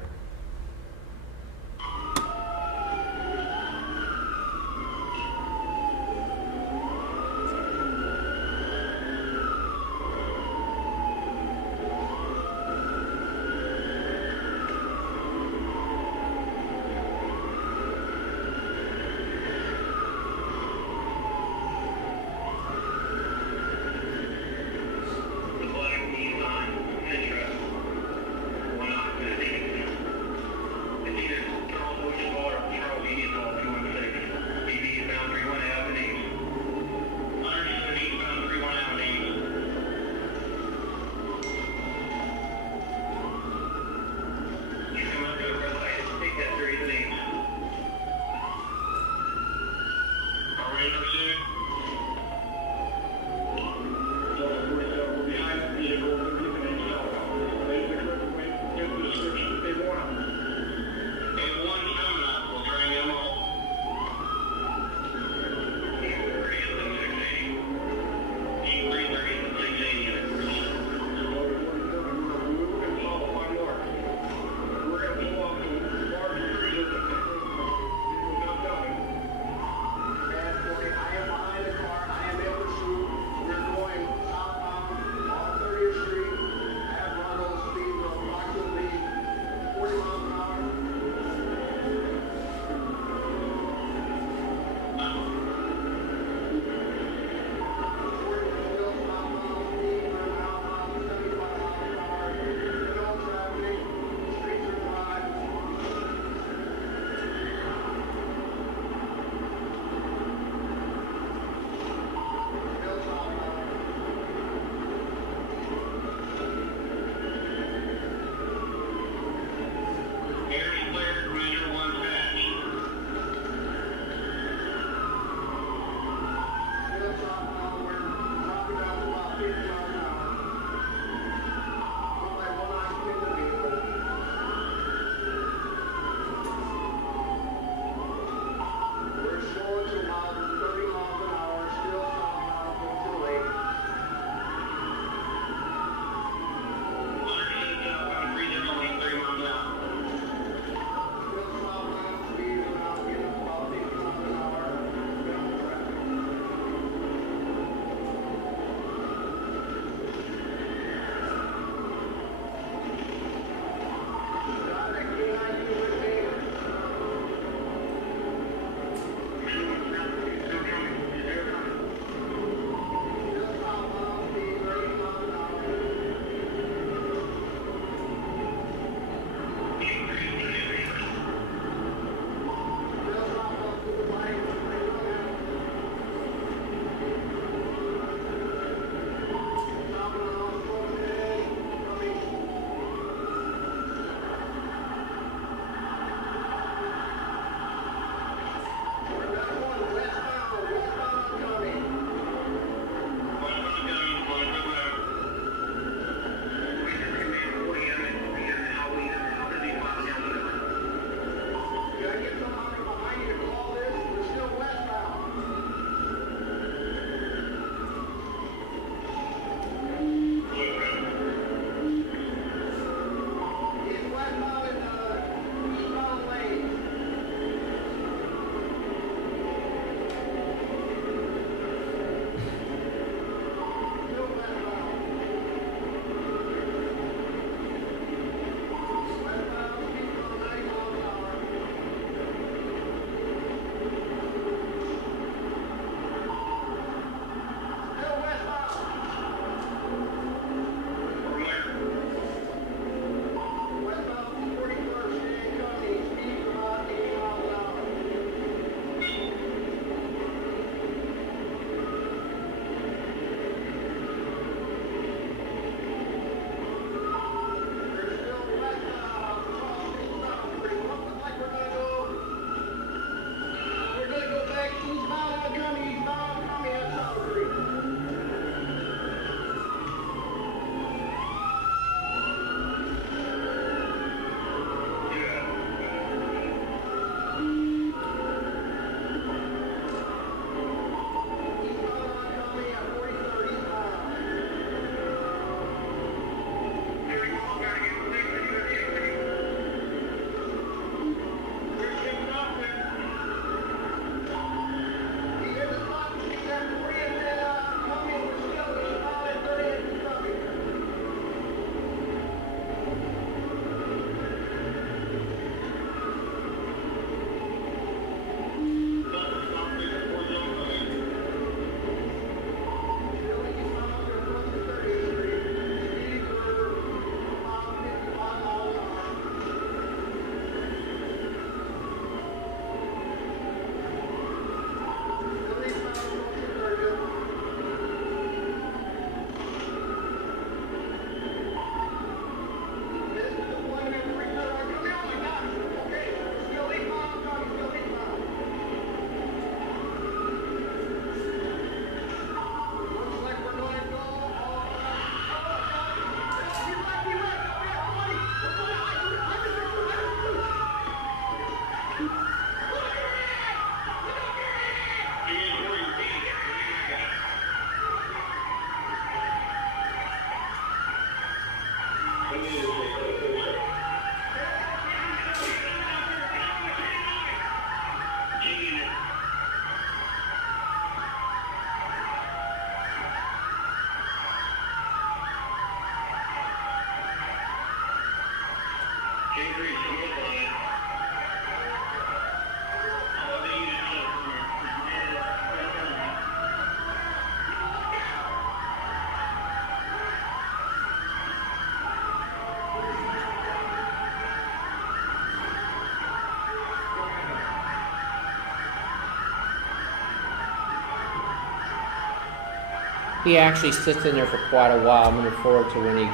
He actually sits in there for quite a while. I'm looking forward to when he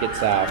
gets out.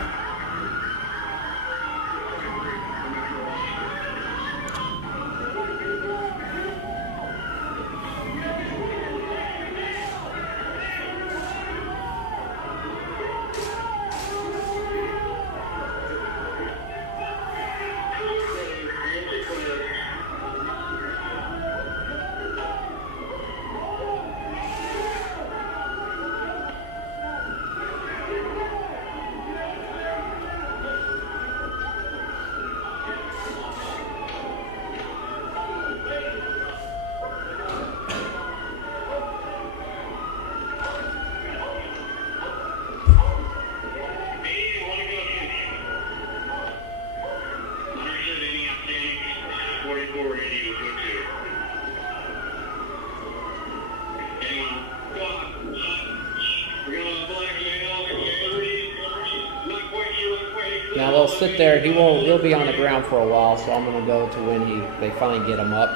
Now they'll sit there. He'll be on the ground for a while. So I'm gonna go to when they finally get him up.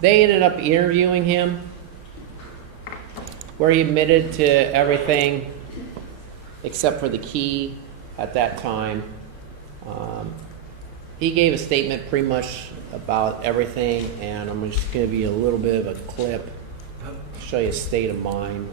They ended up interviewing him, where he admitted to everything except for the key at that time. He gave a statement pretty much about everything, and I'm just going to be a little bit of a clip, show you his state of mind.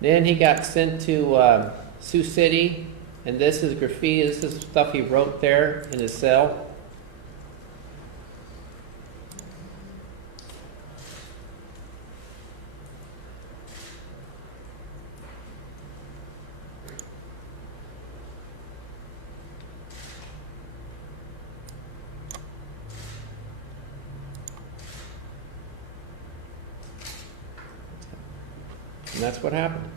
Then he got sent to Sioux City, and this is graffiti. This is stuff he wrote there in his cell. And that's what happened.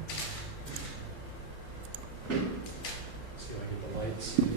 See if I get the lights in.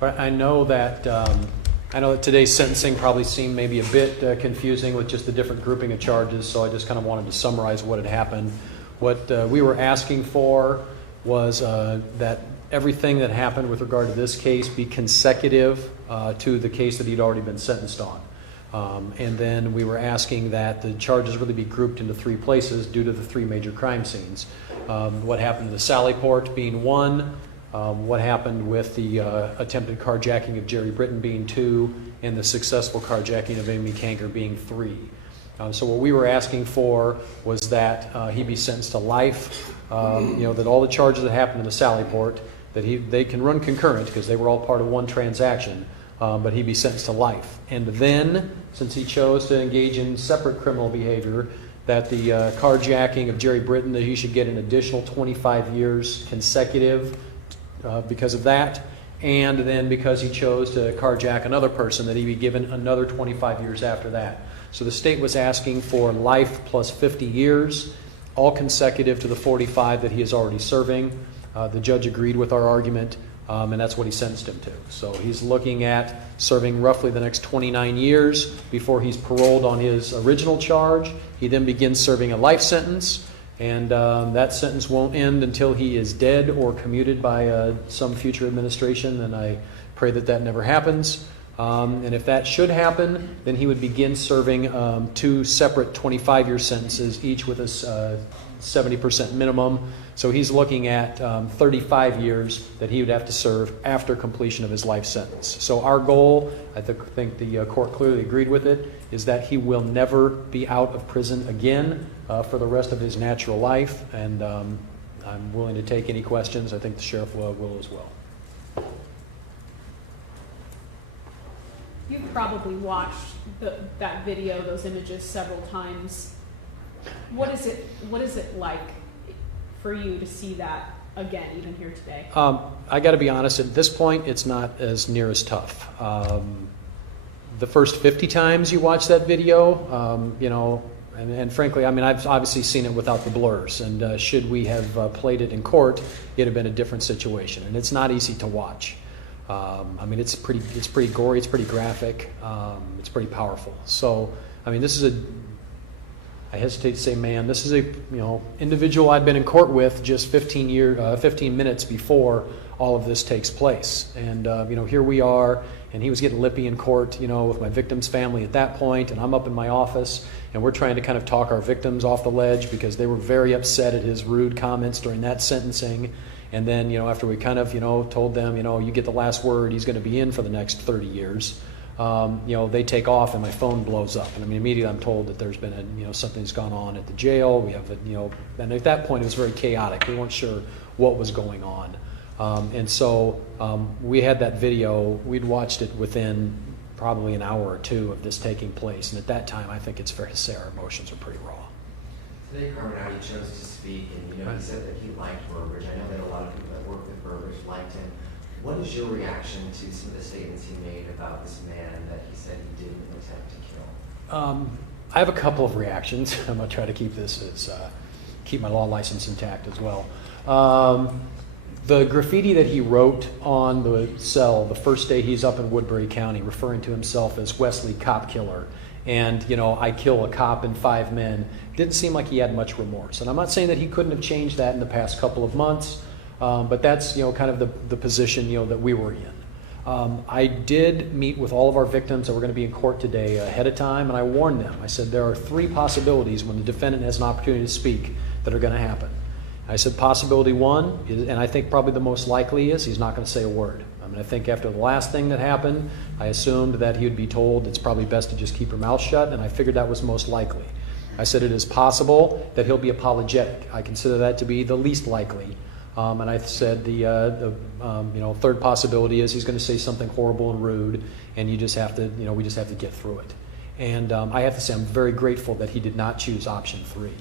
But I know that today's sentencing probably seemed maybe a bit confusing with just the different grouping of charges, so I just kind of wanted to summarize what had happened. What we were asking for was that everything that happened with regard to this case be consecutive to the case that he'd already been sentenced on. And then we were asking that the charges really be grouped into three places due to the three major crime scenes. What happened to the Sallyport being one, what happened with the attempted carjacking of Jerry Britton being two, and the successful carjacking of Amy Kanger being three. So what we were asking for was that he be sentenced to life, that all the charges that happened in the Sallyport, that they can run concurrent because they were all part of one transaction, but he be sentenced to life. And then, since he chose to engage in separate criminal behavior, that the carjacking of Jerry Britton, that he should get an additional 25 years consecutive because of that. And then because he chose to carjack another person, that he be given another 25 years after that. So the state was asking for life plus 50 years, all consecutive to the 45 that he is already serving. The judge agreed with our argument, and that's what he sentenced him to. So he's looking at serving roughly the next 29 years before he's paroled on his original charge. He then begins serving a life sentence, and that sentence won't end until he is dead or commuted by some future administration, and I pray that that never happens. And if that should happen, then he would begin serving two separate 25-year sentences, each with a 70% minimum. So he's looking at 35 years that he would have to serve after completion of his life sentence. So our goal, I think the court clearly agreed with it, is that he will never be out of prison again for the rest of his natural life. And I'm willing to take any questions. I think the sheriff will as well. You've probably watched that video, those images several times. What is it like for you to see that again, even here today? I got to be honest, at this point, it's not as near as tough. The first 50 times you watch that video, and frankly, I mean, I've obviously seen it without the blurs, and should we have played it in court, it'd have been a different situation, and it's not easy to watch. I mean, it's pretty gory, it's pretty graphic, it's pretty powerful. So, I mean, this is I hesitate to say man, this is a individual I'd been in court with just 15 minutes before all of this takes place. And here we are, and he was getting lippy in court, with my victim's family at that point, and I'm up in my office, and we're trying to kind of talk our victims off the ledge because they were very upset at his rude comments during that sentencing. And then, after we kind of, told them, you get the last word, he's going to be in for the next 30 years. They take off and my phone blows up. And I mean, immediately I'm told that there's been something's gone on at the jail. We have, and at that point it was very chaotic. We weren't sure what was going on. And so we had that video. We'd watched it within probably an hour or two of this taking place. And at that time, I think it's fair to say our emotions are pretty raw. Today, Carmenaty chose to speak, and he said that he liked Burbridge. I know that a lot of people that work with Burbridge liked him. What is your reaction to some of the statements he made about this man that he said he didn't attempt to kill? I have a couple of reactions. I'm going to try to keep keep my law license intact as well. The graffiti that he wrote on the cell the first day he's up in Woodbury County, referring to himself as Wesley Cop Killer, and I kill a cop and 5 men, didn't seem like he had much remorse. And I'm not saying that he couldn't have changed that in the past couple of months, but that's kind of the position that we were in. I did meet with all of our victims that were going to be in court today ahead of time, and I warned them. I said there are 3 possibilities when the defendant has an opportunity to speak that are going to happen. I said possibility 1, and I think probably the most likely is he's not going to say a word. I mean, I think after the last thing that happened, I assumed that he would be told it's probably best to just keep her mouth shut, and I figured that was most likely. I said it is possible that he'll be apologetic. I consider that to be the least likely. And I said the third possibility is he's going to say something horrible and rude, and we just have to get through it. And I have to say I'm very grateful that he did not choose option 3.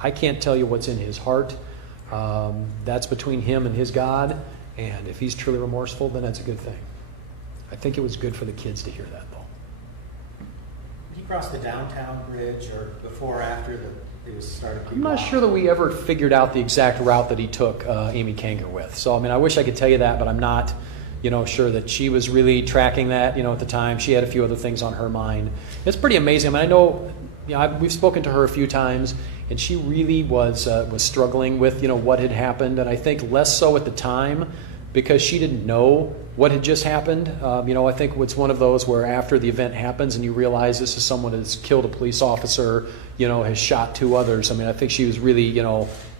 I can't tell you what's in his heart. That's between him and his God, and if he's truly remorseful, then that's a good thing. I think it was good for the kids to hear that, though. Did he cross the downtown bridge, or before or after it was started? I'm not sure that we ever figured out the exact route that he took Amy Kanger with. So, I mean, I wish I could tell you that, but I'm not sure that she was really tracking that, at the time. She had a few other things on her mind. It's pretty amazing. I mean, I know, we've spoken to her a few times, and she really was struggling with, what had happened, and I think less so at the time because she didn't know what had just happened. I think it's one of those where after the event happens and you realize this is someone that's killed a police officer, has shot 2 others. I mean, I think she was really,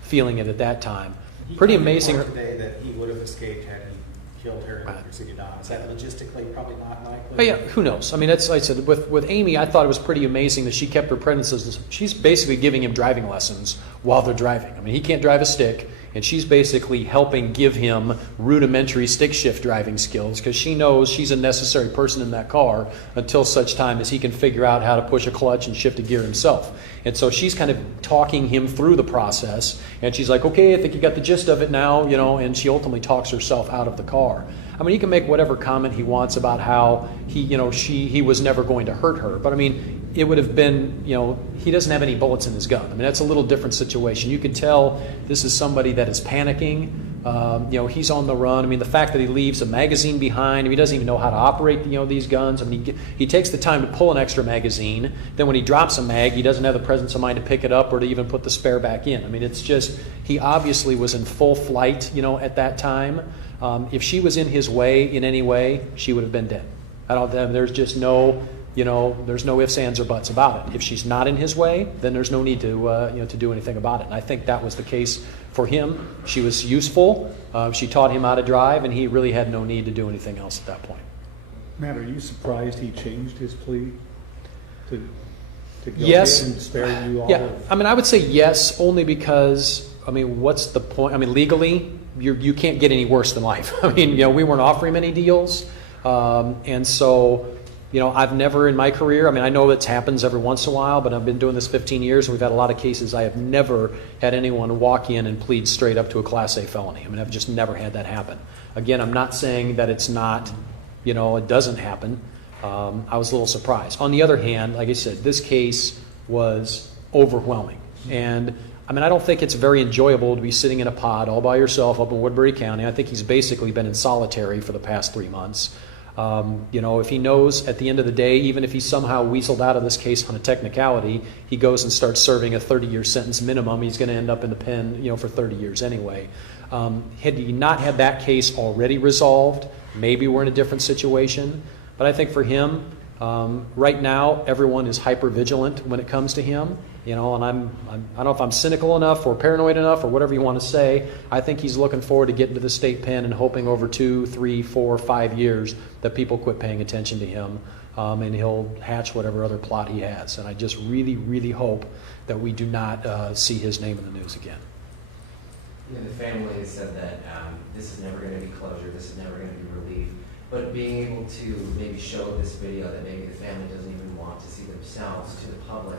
feeling it at that time. Pretty amazing. Today that he would have escaped had he killed her in University of Dawn. Is that logistically probably not likely? But yeah, who knows? I mean, that's like I said, with Amy, I thought it was pretty amazing that she kept her pregnancies. She's basically giving him driving lessons while they're driving. I mean, he can't drive a stick, and she's basically helping give him rudimentary stick shift driving skills because she knows she's a necessary person in that car until such time as he can figure out how to push a clutch and shift a gear himself. And so she's kind of talking him through the process, and she's like, okay, I think you got the gist of it now, and she ultimately talks herself out of the car. I mean, he can make whatever comment he wants about how he was never going to hurt her, but I mean, it would have been, he doesn't have any bullets in his gun. I mean, that's a little different situation. You can tell this is somebody that is panicking. He's on the run. I mean, the fact that he leaves a magazine behind, he doesn't even know how to operate, these guns. I mean, he takes the time to pull an extra magazine. Then when he drops a mag, he doesn't have the presence of mind to pick it up or to even put the spare back in. I mean, it's just, he obviously was in full flight, at that time. If she was in his way in any way, she would have been dead. There's just no, there's no ifs, ands, or buts about it. If she's not in his way, then there's no need to, to do anything about it. And I think that was the case for him. She was useful. She taught him how to drive, and he really had no need to do anything else at that point. Matt, are you surprised he changed his plea to guilty Yes. and spare you all? Yeah, I mean, I would say yes, only because, I mean, what's the point? I mean, legally, you can't get any worse than life. I mean, we weren't offering many deals, and so, I've never in my career, I mean, I know it happens every once in a while, but I've been doing this 15 years, and we've had a lot of cases. I have never had anyone walk in and plead straight up to a Class A felony. I mean, I've just never had that happen. Again, I'm not saying that it's not, it doesn't happen. I was a little surprised. On the other hand, like I said, this case was overwhelming. And I mean, I don't think it's very enjoyable to be sitting in a pod all by yourself up in Woodbury County. I think he's basically been in solitary for the past 3 months. If he knows at the end of the day, even if he somehow weaseled out of this case on a technicality, he goes and starts serving a 30-year sentence minimum, he's going to end up in the pen, for 30 years anyway. Had he not had that case already resolved, maybe we're in a different situation. But I think for him, right now, everyone is hyper vigilant when it comes to him. And I don't know if I'm cynical enough or paranoid enough or whatever you want to say. I think he's looking forward to getting to the state pen and hoping over 2, 3, 4, 5 years that people quit paying attention to him, and he'll hatch whatever other plot he has. And I just really, really hope that we do not see his name in the news again. The family has said that this is never going to be closure, this is never going to be relief. But being able to maybe show this video that maybe the family doesn't even want to see themselves to the public,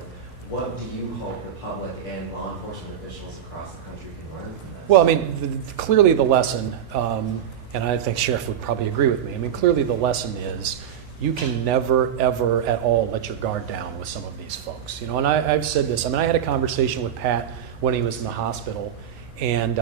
what do you hope the public and law enforcement officials across the country can learn from this? Well, I mean, clearly the lesson, and I think Sheriff would probably agree with me, I mean, clearly the lesson is you can never, ever at all let your guard down with some of these folks. And I've said this. I mean, I had a conversation with Pat when he was in the hospital, and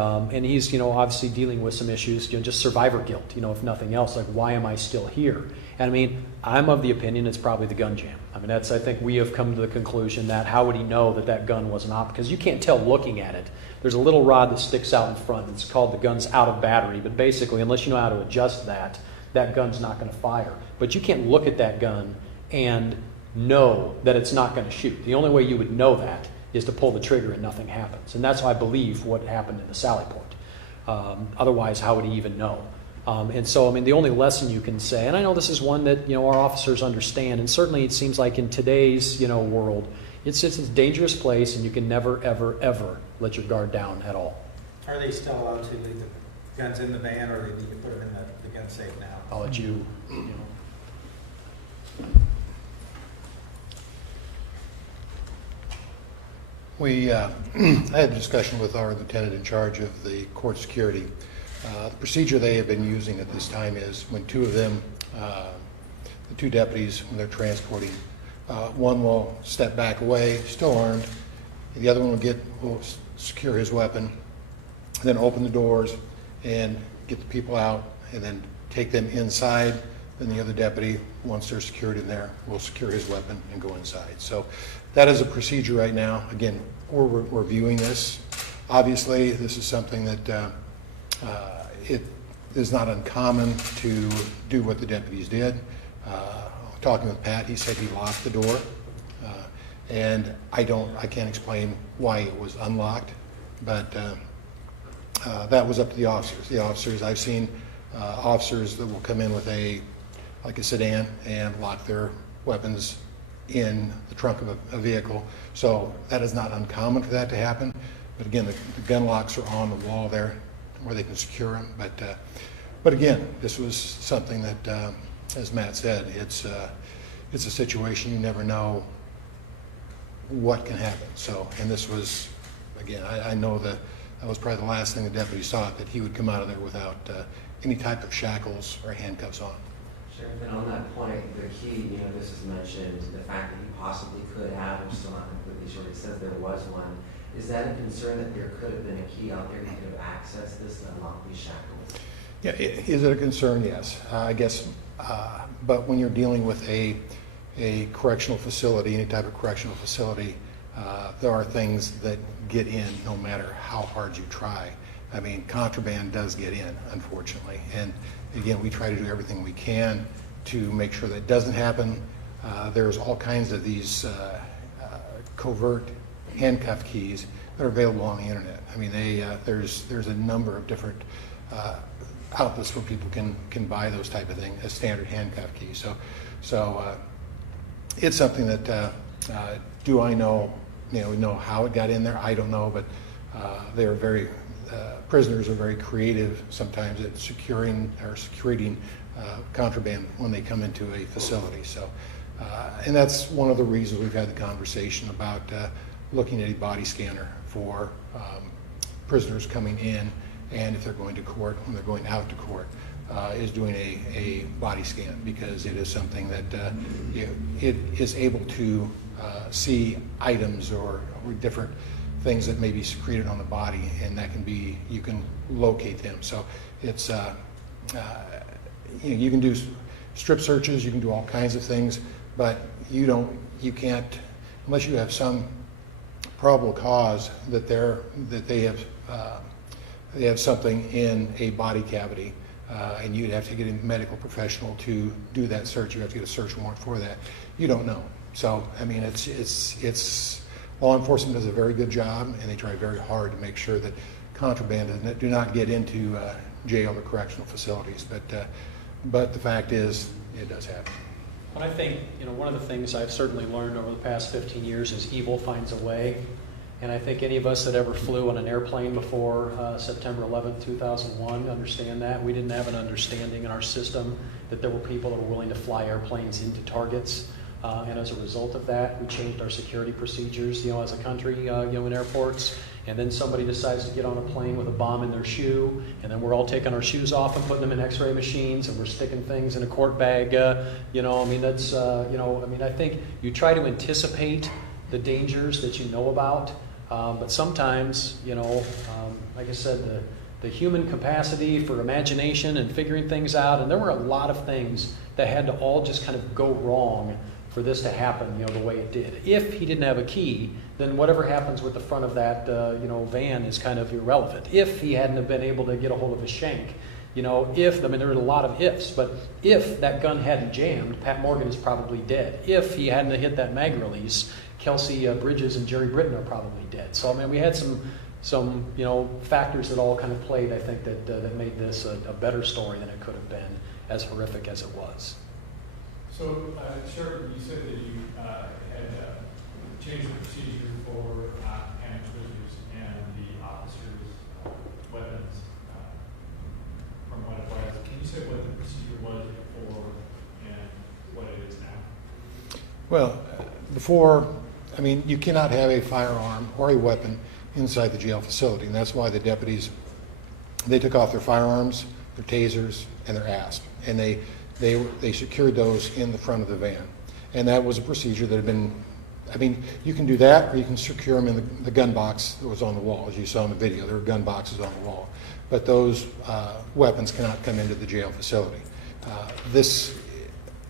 he's, obviously dealing with some issues, just survivor guilt, if nothing else, like, why am I still here? And I mean, I'm of the opinion it's probably the gun jam. I mean, I think we have come to the conclusion that how would he know that gun was not, because you can't tell looking at it. There's a little rod that sticks out in front. It's called the gun's out of battery, but basically, unless you know how to adjust that gun's not going to fire. But you can't look at that gun and know that it's not going to shoot. The only way you would know that is to pull the trigger and nothing happens. And that's, I believe, what happened in the Sallyport. Otherwise, how would he even know? And so, I mean, the only lesson you can say, and I know this is one that, our officers understand, and certainly it seems like in today's, world, it's a dangerous place, and you can never, ever, ever let your guard down at all. Are they still allowed to leave the guns in the van, or they need to put them in the gun safe now? I'll let you, I had a discussion with our lieutenant in charge of the court security. The procedure they have been using at this time is when two of them, the two deputies, when they're transporting, one will step back away, still armed, and the other one will secure his weapon, then open the doors and get the people out, and then take them inside. Then the other deputy, once they're secured in there, will secure his weapon and go inside. So that is a procedure right now. Again, we're reviewing this. Obviously, this is something that it is not uncommon to do what the deputies did. Talking with Pat, he said he locked the door, and I can't explain why it was unlocked, but that was up to the officers. The officers, I've seen officers that will come in with like a sedan and lock their weapons in the trunk of a vehicle. So that is not uncommon for that to happen. But again, the gun locks are on the wall there where they can secure them. But again, this was something that, as Matt said, it's a situation you never know what can happen. So, and this was, again, I know that was probably the last thing the deputy saw, that he would come out of there without any type of shackles or handcuffs on. Sheriff, and on that point, the key, this is mentioned, the fact that you possibly could have, I'm still not completely sure, it says there was one. Is that a concern that there could have been a key out there you could have accessed this and unlocked these shackles? Yeah, is it a concern? Yes, I guess. But when you're dealing with a correctional facility, any type of correctional facility, there are things that get in no matter how hard you try. I mean, contraband does get in, unfortunately. And again, we try to do everything we can to make sure that doesn't happen. There's all kinds of these covert handcuff keys that are available on the internet. I mean, there's a number of different outlets where people can buy those type of things as standard handcuff keys. So it's something that do I know? Know how it got in there? I don't know, but they're very prisoners are very creative sometimes at securing or secreting contraband when they come into a facility. So, and that's one of the reasons we've had the conversation about looking at a body scanner for prisoners coming in, and if they're going to court, when they're going out to court, is doing a body scan, because it is something that it is able to see items or different things that may be secreted on the body, and that can be, you can locate them. So it's you can do strip searches, you can do all kinds of things, but you can't, unless you have some probable cause that they have something in a body cavity, and you'd have to get a medical professional to do that search. You have to get a search warrant for that. You don't know. So I mean, it's law enforcement does a very good job, and they try very hard to make sure that contraband do not get into jail or correctional facilities. But the fact is, it does happen. But I think, one of the things I've certainly learned over the past 15 years is evil finds a way. And I think any of us that ever flew on an airplane before September 11th, 2001 understand that. We didn't have an understanding in our system that there were people that were willing to fly airplanes into targets. And as a result of that, we changed our security procedures, as a country, in airports. And then somebody decides to get on a plane with a bomb in their shoe, and then we're all taking our shoes off and putting them in X-ray machines, and we're sticking things in a court bag. That's, I think you try to anticipate the dangers that you know about, but sometimes, like I said, the human capacity for imagination and figuring things out, and there were a lot of things that had to all just kind of go wrong for this to happen, the way it did. If he didn't have a key, then whatever happens with the front of that, van is kind of irrelevant. If he hadn't have been able to get a hold of a shank, there were a lot of ifs, but if that gun hadn't jammed, Pat Morgan is probably dead. If he hadn't hit that mag release, Kelsey Bridges and Jerry Britton are probably dead. So, we had some factors that all kind of played, I think, that made this a better story than it could have been, as horrific as it was. So, Sheriff, you said that you had changed the procedure for panic prisoners and the officers' weapons from what it was. Can you say what the procedure was before and what it is now? Well, before, you cannot have a firearm or a weapon inside the jail facility, and that's why the deputies, they took off their firearms, their tasers, and their ASP, and they secured those in the front of the van. And that was a procedure that had been, you can do that, or you can secure them in the gun box that was on the wall. As you saw in the video, there were gun boxes on the wall. but those weapons cannot come into the jail facility. This,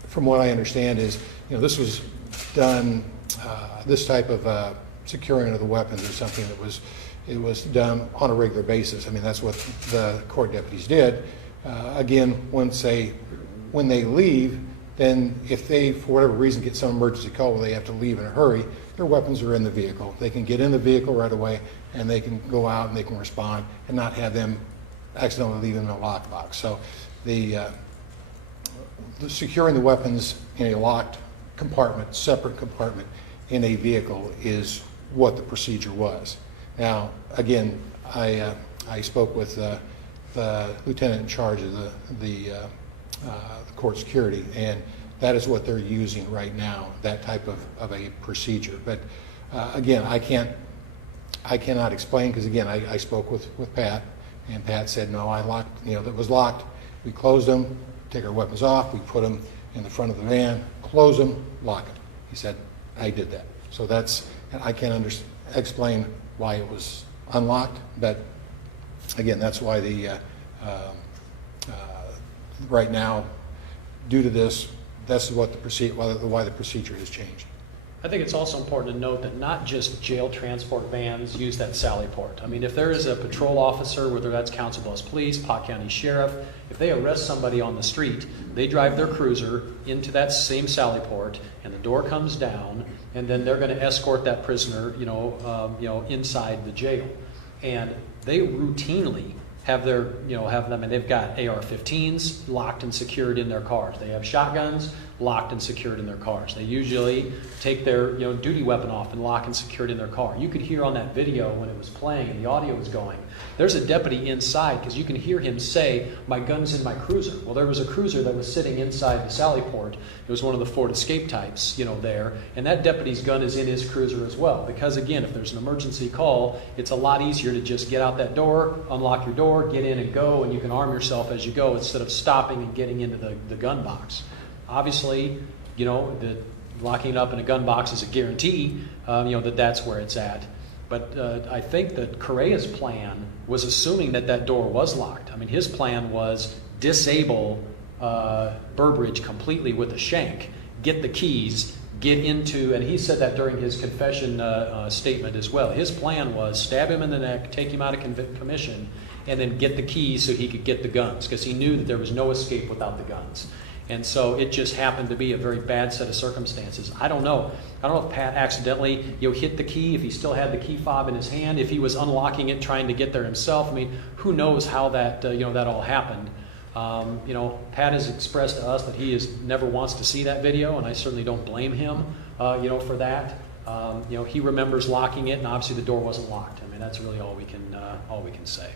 from what I understand, is, this was done, this type of securing of the weapons is something that it was done on a regular basis. I mean, that's what the court deputies did. Again, when they leave, then if they, for whatever reason, get some emergency call where they have to leave in a hurry, their weapons are in the vehicle. They can get in the vehicle right away, and they can go out and they can respond and not have them accidentally leave in a lockbox. So the securing the weapons in a locked compartment, separate compartment in a vehicle is what the procedure was. Now, again, I spoke with the lieutenant in charge of the court security, and that is what they're using right now, that type of a procedure. But again, I cannot explain, because again, I spoke with Pat, and Pat said, no, I locked, that was locked. We closed them, take our weapons off, we put them in the front of the van, close them, lock them. He said, I did that. So and I can't explain why it was unlocked, but again, that's why right now, due to this, that's what why the procedure has changed. I think it's also important to note that not just jail transport vans use that Sallyport. I mean, if there is a patrol officer, whether that's Council Bluffs Police, Pot County Sheriff, if they arrest somebody on the street, they drive their cruiser into that same Sallyport, and the door comes down, and then they're going to escort that prisoner, inside the jail. And they routinely have and they've got AR-15s locked and secured in their cars. They have shotguns locked and secured in their cars. They usually take their duty weapon off and lock and secure it in their car. You could hear on that video when it was playing and the audio was going, there's a deputy inside, because you can hear him say, my gun's in my cruiser. Well, there was a cruiser that was sitting inside the Sallyport. It was one of the Ford Escape types, there, and that deputy's gun is in his cruiser as well. Because again, if there's an emergency call, it's a lot easier to just get out that door, unlock your door, get in and go, and you can arm yourself as you go instead of stopping and getting into the gun box. Obviously, the locking it up in a gun box is a guarantee, that's where it's at. But I think that Correa's plan was assuming that door was locked. I mean, his plan was disable Burbridge completely with a shank, get the keys, get into, and he said that during his confession statement as well. His plan was stab him in the neck, take him out of commission, and then get the keys so he could get the guns, because he knew that there was no escape without the guns. And so it just happened to be a very bad set of circumstances. I don't know if Pat accidentally hit the key, if he still had the key fob in his hand, if he was unlocking it trying to get there himself. I mean, who knows how that that all happened. Pat has expressed to us that he never wants to see that video, and I certainly don't blame him for that. He remembers locking it, and obviously the door wasn't locked. I mean, that's really all we can say.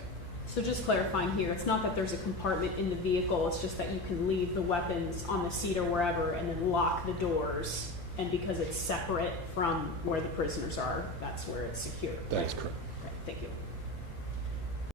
So just clarifying here, it's not that there's a compartment in the vehicle, it's just that you can leave the weapons on the seat or wherever and then lock the doors, and because it's separate from where the prisoners are, that's where it's secure. That is correct. Right, thank you.